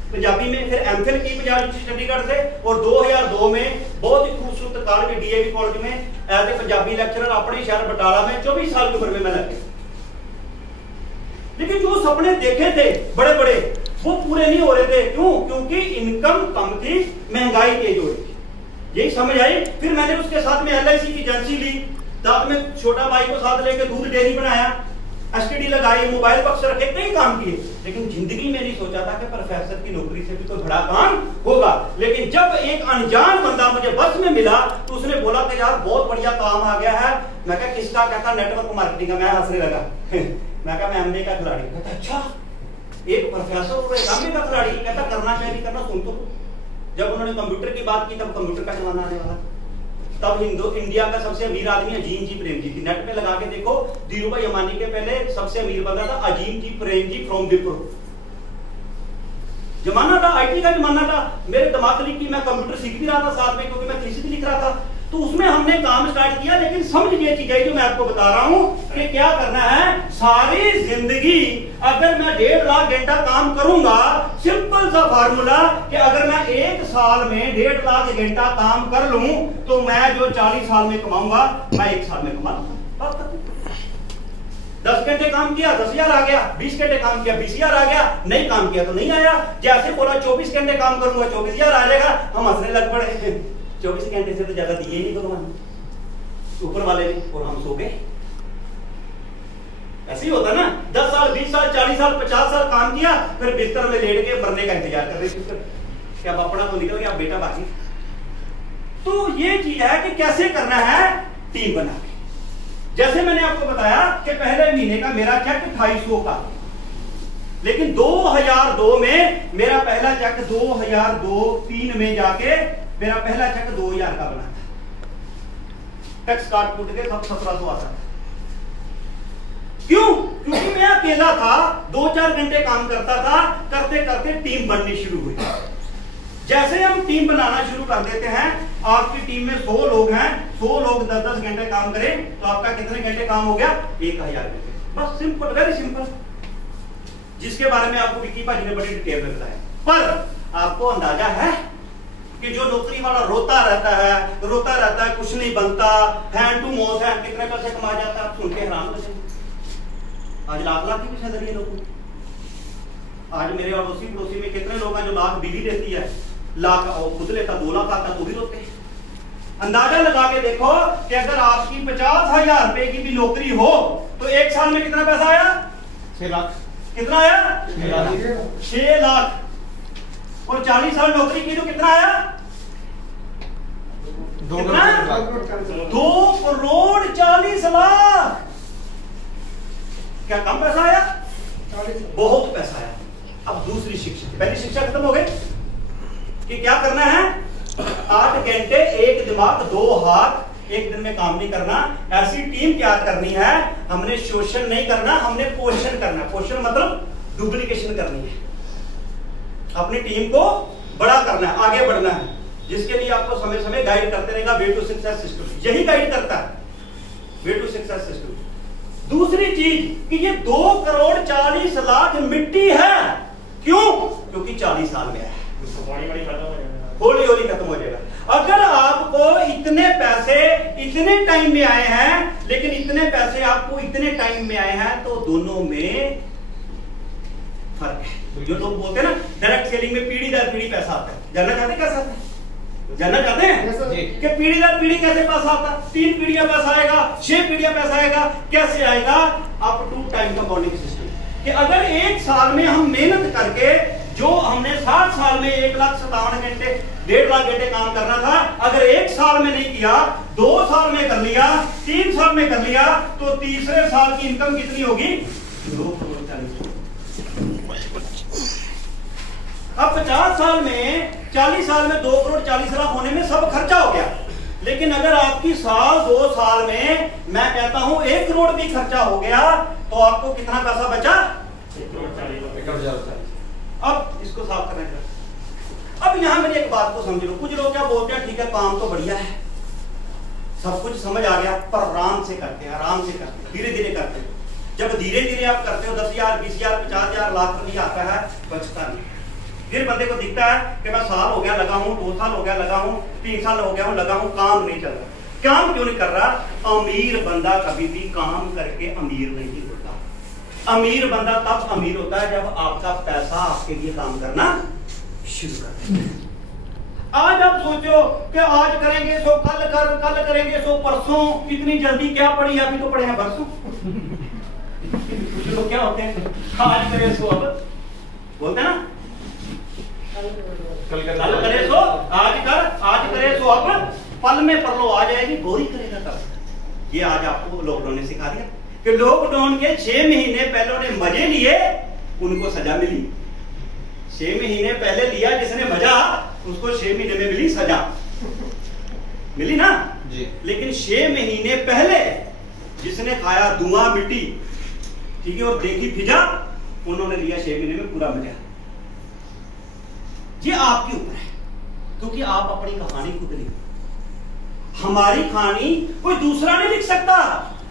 पंजाबी में, फिर एमफिल की पंजाब यूनिवर्सिटी चंडीगढ़ से, और 2002 में बहुत ही खूबसूरत कॉलेज में डीएवी कॉलेज में एज ए पंजाबी लेक्चरर अपने शहर बटाला में 24 साल की उम्र में मैं लग गया। लेकिन जो सपने देखे थे बड़े बड़े वो पूरे नहीं हो रहे थे। क्यों? क्योंकि इनकम कम थी, महंगाई तेज हो रही थी, यही समझ आई। फिर मैंने उसके साथ में एलआईसी की एजेंसी ली, साथ में छोटा भाई को साथ लेके दूध डेयरी बनाया, एसटीडी लगाई, मोबाइल बक्स रखे, कई काम किए। लेकिन जिंदगी में नहीं सोचा था कि प्रोफेसर की नौकरी से भी कोई बड़ा काम होगा। लेकिन जब एक अनजान बंदा मुझे बस में मिला तो उसने बोला कि यार बहुत बढ़िया काम आ गया है। मैं कहा किसका? कहता नेटवर्क मार्केटिंग का। मैं हंसने लगा मैं कहा मैं एमबीए का खिलाड़ी। कहता अच्छा एक प्रोफेसर और एक एमबीए का खिलाड़ी, कहता करना चाहिए करना। सुन तो जब उन्होंने कंप्यूटर की बात की तब कंप्यूटर का जमाना आने वाला। तब इंडिया का सबसे अमीर आदमी अजीम जी प्रेम जी थी। नेट पे लगा के देखो, धीरूभाई अंबानी के पहले सबसे अमीर बंदा था अजीम जी प्रेम जी फ्रॉम विप्रो। जमाना था, आईटी का जमाना था। मेरे दिमाग में कि मैं कंप्यूटर सीख भी रहा था साथ में, क्योंकि मैं थीसिस भी लिख रहा था। तो उसमें हमने काम स्टार्ट किया। लेकिन समझ ये चीज है जो मैं आपको बता रहा हूं कि क्या करना है। सारी जिंदगी अगर मैं 1.5 लाख घंटा काम करूंगा, सिंपल सा फार्मूला कि अगर मैं 1 साल में 1.5 लाख घंटा काम कर लूं तो मैं जो 40 साल में कमाऊंगा मैं 1 साल में कमा लूंगा। 10 घंटे काम किया 10,000 आ गया, 20 घंटे काम किया 20,000 आ गया, नहीं काम किया तो नहीं आया। जैसे बोला 24 घंटे काम करूंगा 24,000 आ जाएगा, हम हंसने लग पड़े। 24 घंटे से तो ज्यादा दिए ही नहीं भगवान ऊपर वाले ने, और हम सो गए। ऐसे ही होता ना, 10 साल 20 साल 40 साल 50 साल काम किया, फिर बिस्तर में लेट के मरने का इंतजार कर रहे थे। क्या अपना तो निकल गया, बेटा बाकी। तो ये चीज है कि कैसे करना है टीम बना के। जैसे मैंने आपको बताया कि पहले महीने का मेरा चेक 250 का, लेकिन 2002 में मेरा पहला चेक 2002-03 में जाके मेरा पहला चेक 2,000 का बना था। टैक्स काट कूट के सब 1700 आता था। क्यों? क्योंकि मैं अकेला था, 2-4 घंटे काम करता था, करते करते टीम बननी शुरू हुई। जैसे हम टीम बनाना शुरू कर देते हैं, आपकी टीम में 100 लोग हैं, 100 लोग 10-10 घंटे काम करें तो आपका कितने घंटे काम हो गया? 1000 घंटे। बस सिंपल, वेरी सिंपल, जिसके बारे में आपको विक्की भाजी ने बड़ी डिटेल में बताया। पर आपको अंदाजा है कि जो नौकरी वाला रोता रहता है, कुछ नहीं बनता, हैंड टू माउथ है, कितने पैसे कमा जाता है, आप सुन के हैरान हो जाएंगे। आज लाख की भी सैलरी है लोगों की। आज मेरे अड़ोसी पड़ोसी में कितने लोग हैं जो लाख बीवी देती है, लाख खुद लेता 2 लाख आता तो भी रोते हैं। अंदाजा लगा के देखो कि अगर आपकी 50,000 रुपए की भी नौकरी हो तो 1 साल में कितना पैसा आया? 6 लाख। कितना आया? 6 लाख। और 40 साल नौकरी की तो कितना आया? 2 करोड़ 40 लाख। क्या कम पैसा आया? बहुत पैसा आया। अब दूसरी शिक्षा, पहली शिक्षा खत्म हो गई कि क्या करना है? 8 घंटे 1 दिमाग 2 हाथ, एक दिन में काम नहीं करना। ऐसी टीम तैयार करनी है। हमने शोषण नहीं करना, हमने पोषण करना। पोषण मतलब डुप्लीकेशन करनी है, अपनी टीम को बड़ा करना है, आगे बढ़ना है, जिसके लिए आपको समय समय गाइड करते रहेगा वे टू सक्सेस सिस्टम। यही गाइड करता है वे टू सक्सेस सिस्टम। दूसरी चीज कि ये 2 करोड़ 40 लाख मिट्टी है। क्यों? क्योंकि 40 साल में है, हौली हौली खत्म हो जाएगा। अगर आपको इतने पैसे इतने टाइम में आए हैं, लेकिन इतने पैसे आपको इतने टाइम में आए हैं, तो दोनों में फर्क है। जो लोग बोलते हैं ना डायरेक्ट सेलिंग में पीढ़ी दर पीढ़ी पैसा आता है, जानना चाहते कैसे आता है? जानना चाहते हैं कि पीढ़ी दर पीढ़ी कैसे पैसा आता है? 3 पीढ़ियां पैसा आएगा, 6 पीढ़ियां पैसा आएगा। कैसे आएगा? Up to time compounding system. कि अगर 1 साल में हम मेहनत करके, जो हमने 60 साल में 1,57,000 घंटे 1.5 लाख घंटे काम करना था, अगर 1 साल में नहीं किया, 2 साल में कर लिया, 3 साल में कर लिया, तो तीसरे साल की इनकम कितनी होगी? 2 करोड़ 40 लाख। अब 50 साल में 40 साल में 2 करोड़ 40 लाख होने में सब खर्चा हो गया, लेकिन अगर आपकी साल 2 साल में मैं कहता हूं 1 करोड़ भी खर्चा हो गया तो आपको कितना पैसा बचा? 1,40,000। अब इसको साफ करने का, अब यहां मेरी एक बात को समझ लो। कुछ लोग क्या बोलते हैं, ठीक है काम तो बढ़िया है, सब कुछ समझ आ गया, पर आराम से करते हैं, आराम से करते हैं, धीरे धीरे करते हैं। जब धीरे धीरे आप करते हो 10,000, 20,000, 50,000, लाख रुपया आता है, बचता नहीं। फिर बंदे को दिखता है कि मैं साल हो गया लगा हूं, 2 साल हो गया लगा हूं, 3 साल हो गया हूं लगा हूं, काम नहीं चल रहा। काम क्यों नहीं कर रहा? अमीर बंदा कभी भी काम करके अमीर नहीं होता। अमीर बंदा तब अमीर होता है जब आपका पैसा आपके लिए काम करना शुरू कर देता है। आज आप सोचो कि आज करेंगे सो कल करेंगे सो परसों, इतनी जल्दी क्या पड़ी? अभी तो पड़े हैं परसों। कुछ लोग क्या होते हैं, आज करे सो अब, बोलते हैं ना, कल करे सो आज कर, आज करे सो अब, पल में परलो आ जाएगी, गोरी करेगा तब। ये आज आपको लॉकडाउन ने सिखा दिया कि लॉकडाउन के 6 महीने पहले ने मजे लिए, उनको सजा मिली। 6 महीने पहले लिया जिसने मजा, उसको 6 महीने में मिली सजा, मिली ना जी। लेकिन 6 महीने पहले जिसने खाया धुआं मिट्टी, ठीक है, और देखी फिजा, उन्होंने लिया 6 महीने में पूरा मजा। ये आपके ऊपर है, क्योंकि आप अपनी कहानी खुद लिखो। हमारी कहानी कोई दूसरा नहीं लिख सकता।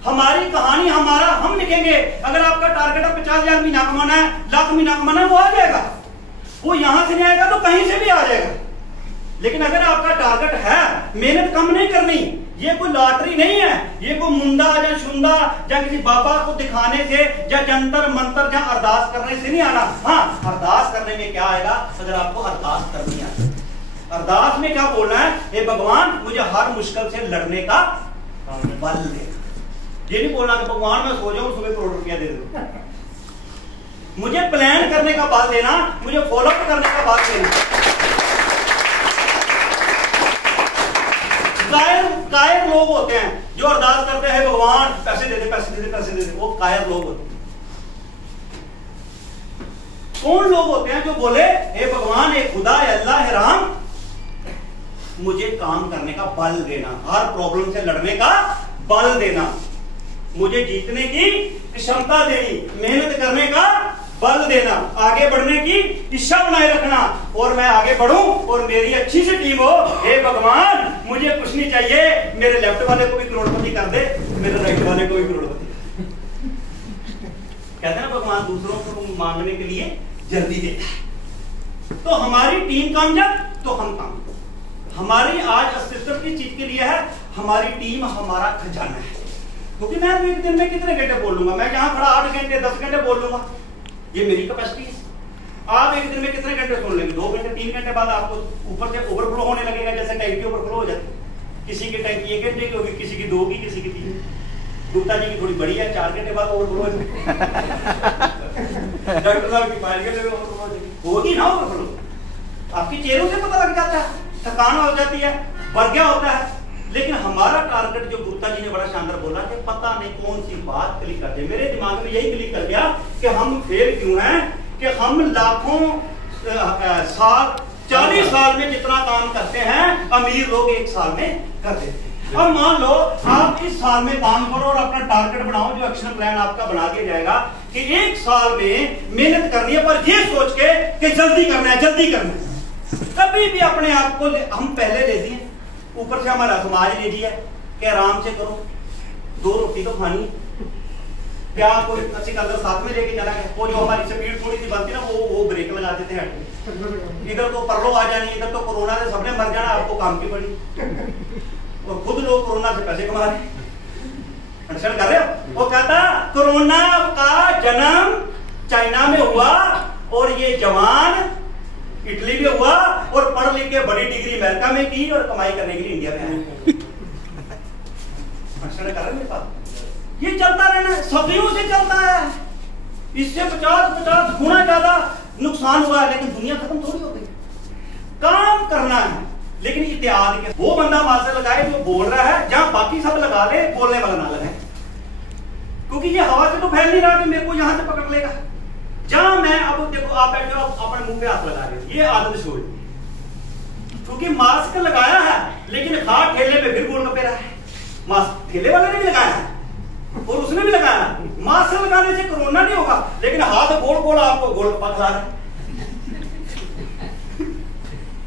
हमारी कहानी हमारा हम लिखेंगे। अगर आपका टारगेट है 50,000 महीना कमाना है, लाख महीना कमाना है, वो आ जाएगा। वो यहां से नहीं आएगा तो कहीं से भी आ जाएगा। लेकिन अगर आपका टारगेट है मेहनत कम नहीं करनी, ये कोई लॉटरी नहीं है, ये कोई मुंडा या शुंडा या किसी बाबा को दिखाने से या जंतर मंतर या अरदास करने से नहीं आना। हाँ, अरदास करने में क्या आएगा? अगर आपको अरदास करनी है, अरदास में क्या बोलना है? हे भगवान मुझे हर मुश्किल से लड़ने का बल दे। ये नहीं बोलना कि भगवान मैं सो जाऊं सुबह करोड़ रुपया दे दो। मुझे प्लान करने का बल देना, मुझे फॉलो अप करने का बल देना। कायर लोग होते हैं जो अरदास करते हैं भगवान पैसे दे दे, पैसे दे दे, पैसे दे दे, वो कायर लोग होते हैं। कौन लोग होते हैं जो बोले हे भगवान, हे खुदा, हे अल्लाह, हे राम, मुझे काम करने का बल देना, हर प्रॉब्लम से लड़ने का बल देना, मुझे जीतने की क्षमता देनी, मेहनत करने का बल देना, आगे बढ़ने की इच्छा बनाए रखना, और मैं आगे बढ़ूं और मेरी अच्छी सी टीम हो। हे भगवान मुझे कुछ नहीं चाहिए, मेरे लेफ्ट वाले को भी करोड़पति कर दे, मेरे राइट वाले को भी करोड़पति। कहते हैं ना भगवान दूसरों को मांगने के लिए जल्दी देता है। तो हमारी टीम कामयाब तो हम कामयाब। हमारी आज अस्तित्व की चीज के लिए है, हमारी टीम हमारा खजाना है। क्योंकि मैं एक दिन में कितने घंटे बोल लूंगा? मैं यहाँ खड़ा 8 घंटे 10 घंटे बोल लूंगा, ये मेरी कैपेसिटी है। आप एक दिन में कितने घंटे सुन लेंगे? 2 घंटे 3 घंटे बाद आपको ऊपर से ओवरफ्लो होने लगेगा, जैसे टैंकी ओवरफ्लो हो जाती है। किसी की टैंकी 1 घंटे की होगी, किसी की 2 की, किसी की 3। गुप्ता जी की थोड़ी बड़ी है, 4 घंटे बाद ओवरफ्लो हो जाएगी। डॉक्टर साहब की 5 घंटे में ओवरफ्लो हो जाएगी, होगी ना ओवरफ्लो। आपके चेहरों से पता लग जाता है, थकान हो जाती है, बढ़ गया होता है। लेकिन हमारा टारगेट जो गुप्ता जी ने बड़ा शानदार बोला कि पता नहीं कौन सी बात क्लिक कर दे, मेरे दिमाग में यही क्लिक कर गया कि हम फेल क्यों हैं, कि हम लाखों साल 40 साल में जितना काम करते हैं अमीर लोग 1 साल में कर देते हैं। अब मान लो आप इस साल में काम करो और अपना टारगेट बनाओ, जो एक्शन प्लान आपका बना दिया जाएगा कि 1 साल में मेहनत करनी है, पर ये सोच के कि जल्दी करना है, जल्दी करना है। कभी भी अपने आप को हम पहले ले दिए, ऊपर से हमारा समाज ले दिया कि आराम से करो, 2 रोटी तो खानी, क्या कोई सिकंदर साथ में लेके चला गया? वो जो हमारी स्पीड थोड़ी सी बनती ना, वो ब्रेक लगा देते हैं। इधर तो परलो आ जानी, इधर तो कोरोना से सबने मर जाना, आपको काम की पड़ी, और खुद लोग कोरोना से पैसे कमा रहे, अंडरस्टैंड कर रहे हो? वो कहता कोरोना का जन्म चाइना में हुआ और ये जवान इटली में हुआ और पढ़ लिख के बड़ी डिग्री अमेरिका में की और कमाई करने के लिए इंडिया में आए। अंडरस्टैंड कर रहे हो? ये चलता रहना, सदियों से चलता है। इससे 50 गुना ज्यादा नुकसान हुआ है, लेकिन दुनिया खत्म थोड़ी हो गई। काम करना है, लेकिन इत्तेहाद के वो बंदा वहां से लगाए जो बोल रहा है, जहां बाकी सब लगा ले, बोलने वाला ना लगाए। क्योंकि ये हवा से तो फैल नहीं रहा कि मेरे को यहां से पकड़ लेगा। जहां मैं अब देखो, आप बैठे हो, अपने मुंह पे हाथ लगा रहे हो, ये आदत छोड़। क्योंकि मास्क लगाया है, लेकिन हाथ ठेले पे फिर गोलगप्पे रहा है। मास्क ठेले वाले ने भी लगाया है और उसने भी लगाया। मास्क लगाने से कोरोना नहीं होगा, लेकिन हाथ गोल गोल आपको गोलगप्पा खिला रहा है।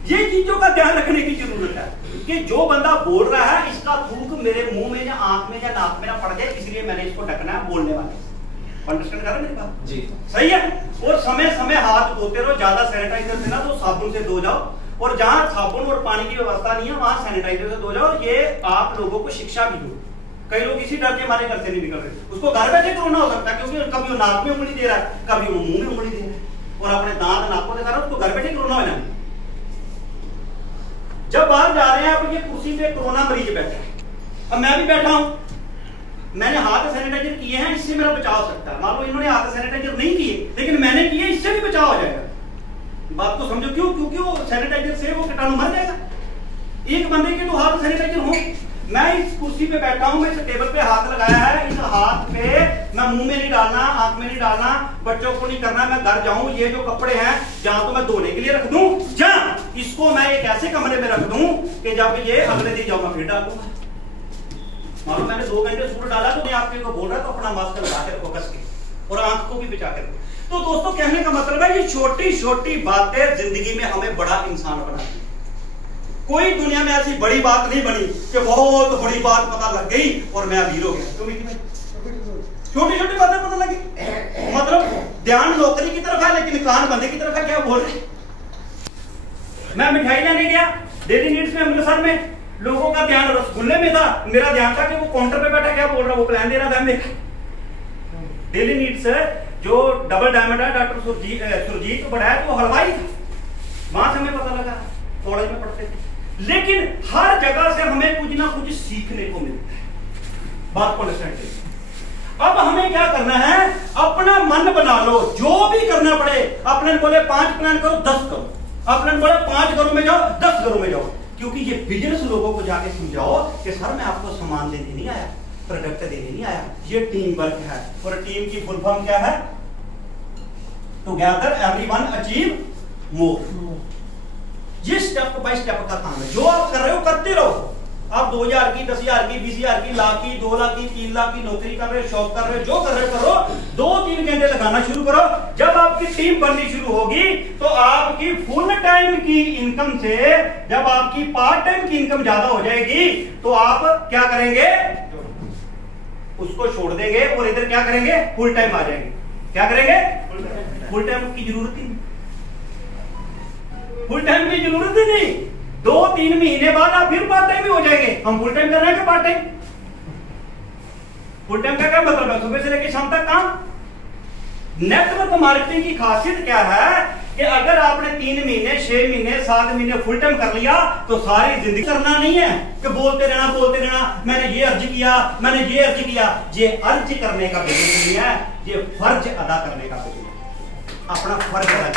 ये चीजों का ध्यान रखने की जरूरत है कि जो बंदा बोल रहा है इसका थूक मेरे मुंह में या आंख में या नाक में ना पड़ जाए, इसलिए मैंने इसको ढकना है बोलने वाले। अंडरस्टैंड कर रहे हैं मेरी बात? जी सही है। और समय समय हाथ धोते रहो, ज्यादा सैनिटाइजर देना तो साबुन से धो जाओ, और जहां साबुन और पानी की व्यवस्था नहीं है वहां सैनिटाइजर से धो जाओ। ये आप लोगों को शिक्षा भी दो। कई लोग इसी डर के हमारे घर से नहीं निकल रहे। उसको घर बैठे कोरोना हो सकता है, क्योंकि कभी वो नाक में उंगली दे रहा है, कभी वो मुंह में उंगली दे रहा है और अपने दांत नाक को दिखा रहा है, उसको घर बैठे कोरोना हो जाए। जब बाहर जा रहे हैं, अब ये कुर्सी पे कोरोना मरीज बैठा है, अब मैं भी बैठा हूं, मैंने हाथ सैनिटाइजर किए हैं, इससे मेरा बचाव हो सकता है। मान लो इन्होंने हाथ सैनिटाइजर नहीं किए, लेकिन मैंने किए, इससे भी बचाव हो जाएगा। बात को समझो क्यों? क्योंकि वो सैनिटाइजर से वो कीटाणु मर जाएगा। एक बंदे के तो हाथ सैनिटाइजर हो। मैं इस कुर्सी पे बैठा हूं, मैं इस टेबल पे हाथ लगाया है, इस हाथ पे मैं मुंह में नहीं डालना, आंख में नहीं डालना, बच्चों को नहीं करना। मैं घर जाऊं, ये जो कपड़े हैं जहां तो मैं धोने के लिए रख दूं, जहां इसको मैं एक ऐसे कमरे में रख दूं कि जब ये अगले दिन जाऊंगा फिर डाल दूंगा। मान लो मैंने 2 घंटे सूट डाला, तो मैं आपको बोल रहा तो अपना मास्क लगा के रखो कस के, और आंख को भी बचा के रखो। तो दोस्तों कहने का मतलब है ये छोटी छोटी बातें जिंदगी में हमें बड़ा इंसान बनाती है। कोई दुनिया में ऐसी बड़ी बात नहीं बनी कि बहुत बड़ी बात पता लग गई और मैं अमीर हो गया। छोटी छोटी बातें पता लगी, मतलब ध्यान नौकरी की तरफ है लेकिन कान बंदे की तरफ है। क्या बोल रहे? मैं मिठाई लेने गया डेली नीड्स में अमृतसर में, लोगों का ध्यान रसगुल्ले में था, मेरा ध्यान था कि वो काउंटर पे बैठा क्या बोल रहा है, वो प्लान दे रहा था मेरा। डेली नीड्स जो डबल डायमंड है, डॉक्टर सुरजीत बड़ा है, तो वो हलवाई था, वहां से हमें पता लगा, कॉलेज में पढ़ते थे। लेकिन हर जगह से हमें कुछ ना कुछ सीखने को मिलता है। बात को अंडरस्टैंड करिए। अब हमें क्या करना है, अपना मन बना लो, जो भी करना पड़े। अपने बोले 5 प्लान करो, 10 करो। अपने बोले 5 घरों में जाओ, 10 घरों में जाओ। क्योंकि ये बिजनेस लोगों को जाके समझाओ कि सर मैं आपको सामान देने नहीं आया, प्रोडक्ट देने नहीं आया, ये टीम वर्क है। और टीम की फुल फॉर्म क्या है? Together everyone achieve more. ये स्टेप बाय स्टेप का काम है। जो आप कर रहे हो करते रहो। आप 2000 की, 10,000 की, 20,000 की, लाख की, 2 लाख की, 3 लाख की नौकरी कर रहे हो, शॉप कर रहे हो, जो कर रहे हो करो। 2-3 घंटे लगाना शुरू करो। जब आपकी टीम बननी शुरू होगी तो आपकी फुल टाइम की इनकम से जब आपकी पार्ट टाइम की इनकम ज्यादा हो जाएगी तो आप क्या करेंगे? उसको छोड़ देंगे और इधर क्या करेंगे? फुल टाइम आ जाएंगे। क्या करेंगे? फुल टाइम की जरूरत ही नहीं। फुल टाइम की जरूरत ही नहीं। 2-3 महीने बाद आप फिर पार्ट टाइम भी हो जाएंगे। हम फुल टाइम कर रहे हैं पार्ट टाइम? फुल टाइम का क्या मतलब है? सुबह से लेकर शाम तक काम। नेटवर्क मार्केटिंग की खासियत क्या है कि अगर आपने 3 महीने, 6 महीने, 7 महीने फुल टाइम कर लिया तो सारी जिंदगी करना नहीं है कि बोलते रहना, मैंने ये अर्ज किया, मैंने ये अर्ज किया। ये अर्ज करने का बिजनेस नहीं है, ये फर्ज अदा करने का बिजनेस है। अपना फर्ज अदा।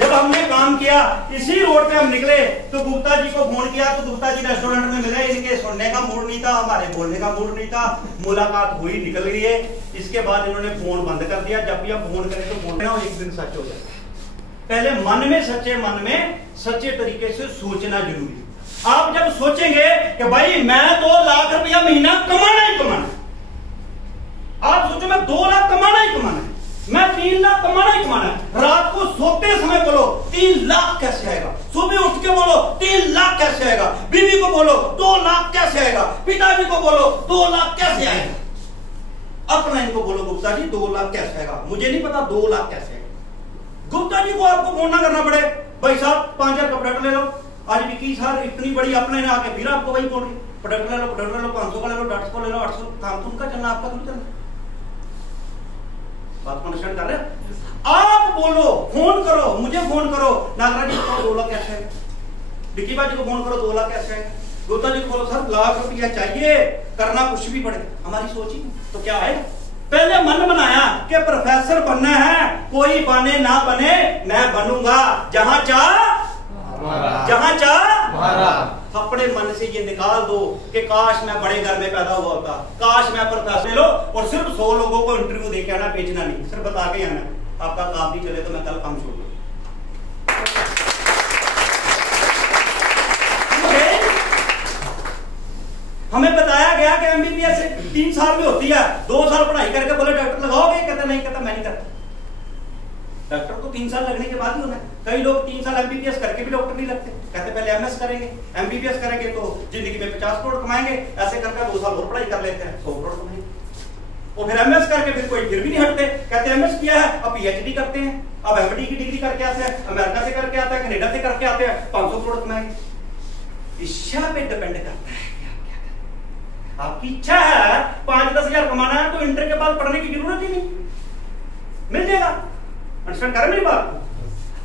जब हमने काम किया, इसी रोड पे हम निकले तो गुप्ता जी को फोन किया तो गुप्ता जी रेस्टोरेंट में मिले। इनके सुनने का मूड नहीं था, हमारे बोलने का मूड नहीं था। मुलाकात हुई, निकल गई है। इसके बाद इन्होंने फोन बंद कर दिया। जब भी आप फोन करें तो फोन एक दिन सच हो जाए। पहले मन में, सच्चे मन में सच्चे तरीके से सोचना जरूरी। आप जब सोचेंगे कि भाई मैं 2 लाख रुपया महीना कमाना ही कमाना, आप सोचो मैं 2 लाख कमाना ही कमाना, मैं 3 लाख कमाना ही कमाना है। रात को सोते समय बोलो 3 लाख कैसे आएगा, सुबह उठ के बोलो 3 लाख कैसे आएगा, बीवी को बोलो 2 लाख कैसे आएगा, पिताजी को बोलो 2 लाख कैसे आएगा। अपना इनको बोलो गुप्ता जी 2 लाख कैसे आएगा, मुझे नहीं पता 2 लाख कैसे आएगा। गुप्ता जी को आपको फोन ना करना पड़े, भाई साहब 5000 का प्रोडक्ट ले लो। आज विकी सर इतनी बड़ी अपने आके फिर आपको वही बोल रही, प्रोडक्ट ले लो, 500 का ले लो, 800 का ले लो, 800 काम तुमका चलना, आपका तुम चलना। बात को अंडरस्टैंड कर रहे हैं? आप बोलो, फोन करो, मुझे फोन करो, नागराज जी को 2 लाख कैसे आएगा, विकी भाई जी को फोन करो 2 लाख कैसे आएगा, गुप्ता जी को बोलो सर लाख रुपया चाहिए, करना कुछ भी पड़े। हमारी सोच ही तो क्या आएगा? पहले मन बनाया कि प्रोफेसर बनना है, कोई बने ना बने मैं बनूंगा, जहां चाह जहां चाह। अपने मन से ये निकाल दो कि काश मैं बड़े घर में पैदा हुआ होता, काश मैं प्रोफेसर लो और सिर्फ 100 लोगों को इंटरव्यू देके आना, बेचना नहीं, सिर्फ बता के आना। आपका काम नहीं चले तो मैं कल काम छोड़ दूं। हमें बताया गया कि एमबीबीएस 3 साल में होती है, 2 साल पढ़ाई करके बोले डॉक्टर लगाओगे, कहता नहीं, कहता मैं नहीं करता। डॉक्टर को 3 साल लगने के बाद ही होना है। कई लोग 3 साल एमबीबीएस करके भी डॉक्टर नहीं लगते, कहते पहले एमएस करेंगे, एमबीबीएस करेंगे तो जिंदगी में 50 करोड़ कमाएंगे, ऐसे करके 2 साल और पढ़ाई कर लेते हैं, 100 करोड़ कमाएंगे। और फिर एमएस करके फिर कोई फिर भी नहीं हटते, कहते एमएस किया है, अब पीएचडी करते हैं, अब एमडी की डिग्री करके आते हैं, अमेरिका से करके आते हैं, कनाडा से करके आते हैं, 500 करोड़ कमाएंगे। इच्छा पे डिपेंड करता है। आपकी इच्छा है 5-10 हजार कमाना है तो इंटर के बाद पढ़ने की जरूरत ही नहीं, मिल जाएगा। अंडरस्टैंड करें मेरी बात?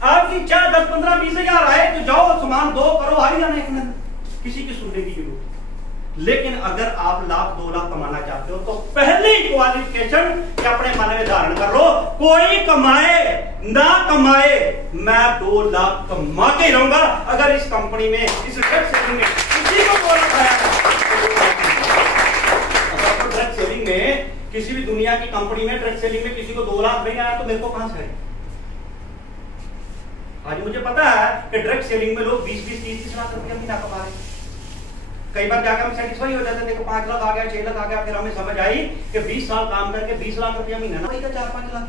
आपकी इच्छा 10-15-20 हजार आए तो जाओ, सामान दो, करो, आ ही जाना एक में, किसी की सुनने की जरूरत। लेकिन अगर आप 1,00,000-2 लाख कमाना चाहते हो तो पहली क्वालिफिकेशन अपने मन में धारण कर लो, कोई कमाए ना कमाए मैं 2 लाख कमा के रहूंगा। अगर इस कंपनी में, इस ड्रग सेलिंग में किसी को बोला ड्रग सेलिंग में, किसी भी दुनिया की कंपनी में ड्रग सेलिंग में किसी को 2 लाख नहीं आया तो मेरे को कहां से आएगा? आज मुझे पता है कि ड्रग सेलिंग में लोग 20-30 लाख रुपया महीना कमा रहे हैं। कई बार जाकर हम सेटिस्फाई हो जाते थे कि 5 लाख आ गया, 6 लाख आ गया, फिर हमें समझ आई कि 20 साल काम करके 20 लाख रुपया महीना ना, 4-5 लाख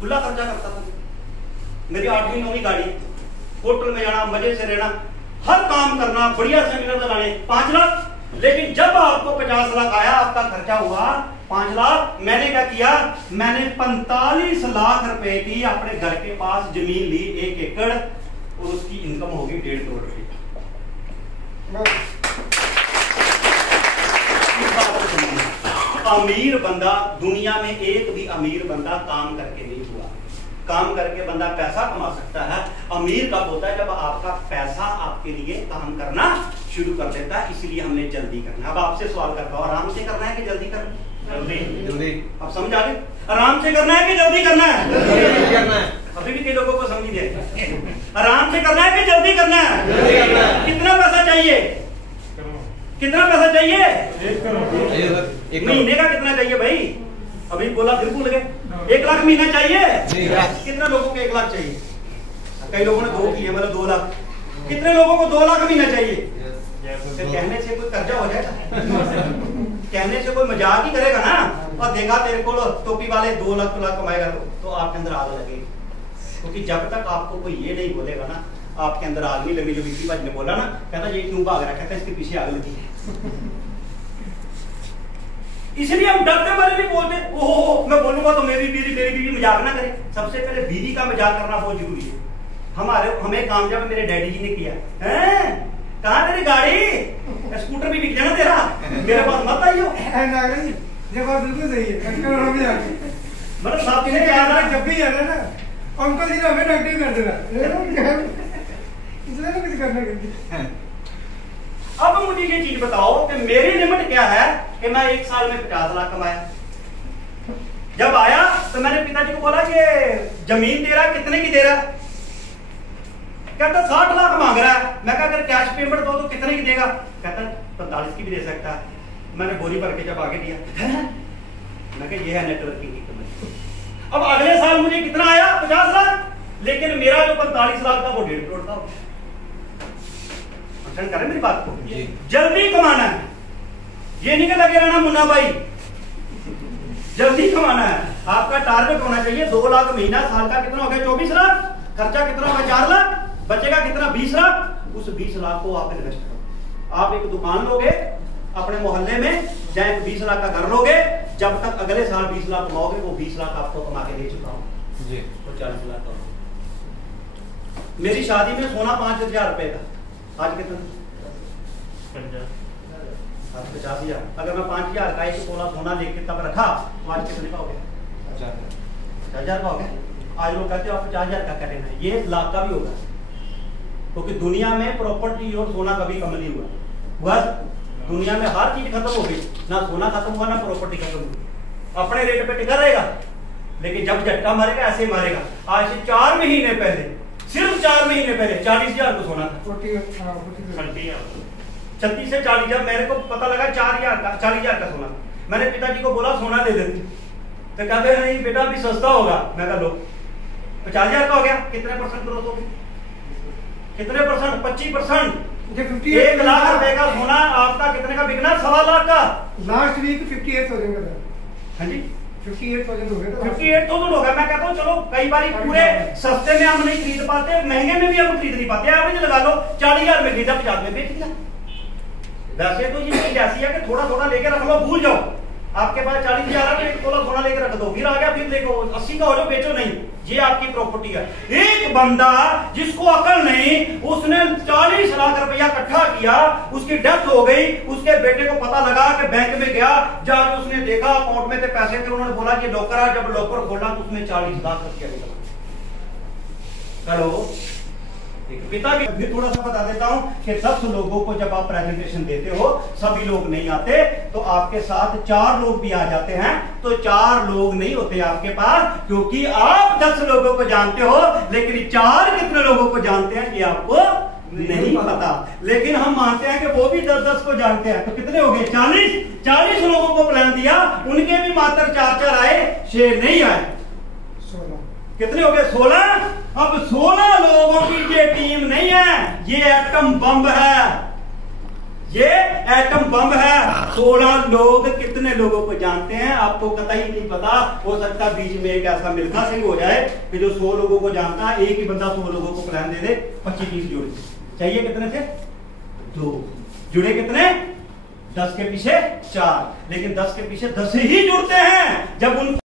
खुला खर्चा करता था। मेरी 8वीं-9वीं गाड़ी, होटल में जाना, मजे से रहना, हर काम करना, बढ़िया सेमिनार लगाने, 5 लाख। लेकिन जब आपको 50 लाख आया, आपका खर्चा हुआ 5 लाख, मैंने क्या किया? मैंने 45 लाख रुपए की अपने घर के पास जमीन ली, 1 एकड़, और उसकी इनकम होगी 1.5 करोड़ रुपए। अमीर बंदा, दुनिया में एक भी अमीर बंदा काम करके नहीं हुआ। काम करके बंदा पैसा कमा सकता है। अमीर कब होता है? जब आपका पैसा आपके लिए काम करना शुरू कर देता है। इसलिए हमने जल्दी करना है। अब आपसे सवाल करता हूं, आराम से करना है कि जल्दी करना? जल्दी। अब समझ आ गई? आराम से करना है कि जल्दी करना है? जल्दी करना है। अभी भी कई लोगों को समझ नहीं आया। आराम से करना है कि जल्दी करना है? जल्दी करना है। कितना पैसा चाहिए? कितना पैसा चाहिए? 1 करोड़। महीने का कितना चाहिए भाई? अभी बोला फिर भूल गए। 1 लाख महीना चाहिए? कितने लोगों को 1 लाख चाहिए? कई लोगों ने 2 किए, मतलब 2 लाख। कितने लोगों को 2 लाख महीना चाहिए? कहने से कोई कर्जा हो जाएगा? कहने से कोई मजाक ही करेगा ना, और देखा तेरे को टोपी वाले 2 लाख कमाएगा तो आपके अंदर आग लगेगी। क्योंकि जब तक आपको कोई ये नहीं बोलेगा ना, आपके अंदर आग नहीं लगी। जो विक्की भाई ने बोला ना, कहता ये क्यों भाग रहा है, कहता इसके पीछे आग लगी है। इसलिए हम डरते मारे नहीं बोलते, ओहो मैं बोलूंगा तो मेरी बीवी मजाक ना करे। सबसे पहले बीवी का मजाक करना बहुत जरूरी है। हमें कामयाब मेरे डैडी जी ने किया है। कहाँ तेरी गाड़ी? स्कूटर भी बिक जाना तेरा, मेरे पास मत आइयो। ये बात बिल्कुल सही है। मतलब साहब किसे क्या जब भी है ना अंकल जी ने हमें नेगेटिव कर देना, इसलिए तो कुछ करना करती। अब मुझे ये चीज बताओ कि मेरी लिमिट क्या है कि मैं 1 साल में 50 लाख कमाया। जब आया तो मैंने पिताजी को बोला कि जमीन दे रहा, कितने की दे रहा? कहता 60 लाख मांग रहा है। मैं कहा अगर कैश पेमेंट दो तो कितने की देगा? कहता 45 की भी दे सकता है। मैंने बोरी भर के जब आगे दिया, मैं कहा ये है नेटवर्किंग की कमाई। अब अगले साल मुझे कितना आया? 50 लाख। लेकिन मेरा जो 45 लाख था वो 1.5 करोड़ था। करें मेरी बात को? जल्दी कमाना है, ये नहीं कि लगे रहना मुन्ना भाई, जल्दी कमाना है। आपका टारगेट होना चाहिए 2 लाख महीना। साल का कितना हो गया? 24 लाख। खर्चा कितना होगा? 4 लाख। बचेगा कितना? 20 लाख। उस 20 लाख को आप इन्वेस्ट करो। आप एक दुकान लोगे अपने मोहल्ले में, चाहे 20 लाख का घर लोगे, जब तक अगले साल 20 लाख कमाओगे वो 20 लाख आपको कमा के दे चुका हूं जी, तो 40 लाख का। मेरी शादी में सोना 5,000 रुपए था, आज कितना? 50,000। अगर मैं 5,000 का 1 तोला सोना लेके तब रखा तो आज कितने का हो गया? 50,000 का हो गया। आज लोग कहते हो आप 50,000 का करें, ये लाख का भी होगा। क्योंकि दुनिया में प्रॉपर्टी और सोना कभी कम नहीं हुआ। बस दुनिया में हर चीज खत्म हो गई, ना सोना खत्म हुआ ना प्रॉपर्टी खत्म हुई। अपने रेट पे टिका रहेगा, लेकिन जब झटका मारेगा ऐसे मारेगा। आज से 4 महीने पहले, सिर्फ 4 महीने पहले 40,000 को सोना था। 36 से 40,000। मेरे को पता लगा 40,000 का सोना। मैंने पिताजी को बोला सोना ले लेते, तो कहते हैं नहीं बेटा अभी सस्ता होगा। मैं कहा लो 50,000 का हो गया। कितने % ग्रोथ होगी? कितने %? 25%। 1 लाख रुपए का सोना आपका कितने का बिकना? 1.25 लाख का। लास्ट वीक 58,000 का था। हाँ जी 58,000 हो गया था। 58,000 होगा। मैं कहता हूँ चलो कई बार पूरे सस्ते में हम नहीं खरीद पाते, महंगे में भी हम खरीद नहीं पाते। एवरेज लगा लो 40,000 में खरीदा, 50 में बेच दिया। वैसे तो ये चीज ऐसी है कि थोड़ा थोड़ा लेके रख लो, भूल जाओ। आपके पास 40,000 है तो 1 तोला सोना लेके रख दो, फिर आ गया फिर देखो 80 का हो जाओ, बेचो नहीं, ये आपकी प्रॉपर्टी है। एक बंदा जिसको अकल नहीं, उसने 40 लाख रुपया इकट्ठा किया, उसकी डेथ हो गई, उसके बेटे को पता लगा कि बैंक में गया, जाके उसने देखा अकाउंट में थे पैसे थे, उन्होंने बोला कि लॉकर है, जब लॉकर खोला तो उसमें 40 लाख रुपया निकला। हेलो, पिता भी फिर थोड़ा सा बता देता हूं कि 10 लोगों को जब आप प्रेजेंटेशन देते हो, सभी लोग नहीं आते, तो आपके साथ 4 लोग भी आ जाते हैं, तो 4 लोग नहीं होते आपके पास, क्योंकि आप 10 लोगों को जानते हो, लेकिन 4 कितने लोगों को जानते हैं ये आपको नहीं पता। लेकिन हम मानते हैं कि वो भी 10-10 को जानते हैं, तो कितने हो गए? 40 लोगों को प्लान दिया, उनके भी मात्र 4 आए, 6 नहीं आए। 16 कितने हो गए? 16। अब 16 लोगों की ये टीम नहीं है, ये एटम बम है, ये एटम बम है। 16 लोग कितने लोगों को जानते हैं आपको कतई नहीं पता। हो सकता बीच में एक ऐसा मिल्खा सिंह हो जाए कि जो 100 लोगों को जानता है, एक ही बंदा 100 लोगों को प्लान दे दे, 25-30 जुड़े चाहिए। कितने थे? 2 जुड़े। कितने? 10 के पीछे 4, लेकिन 10 के पीछे 10 ही जुड़ते हैं। जब उन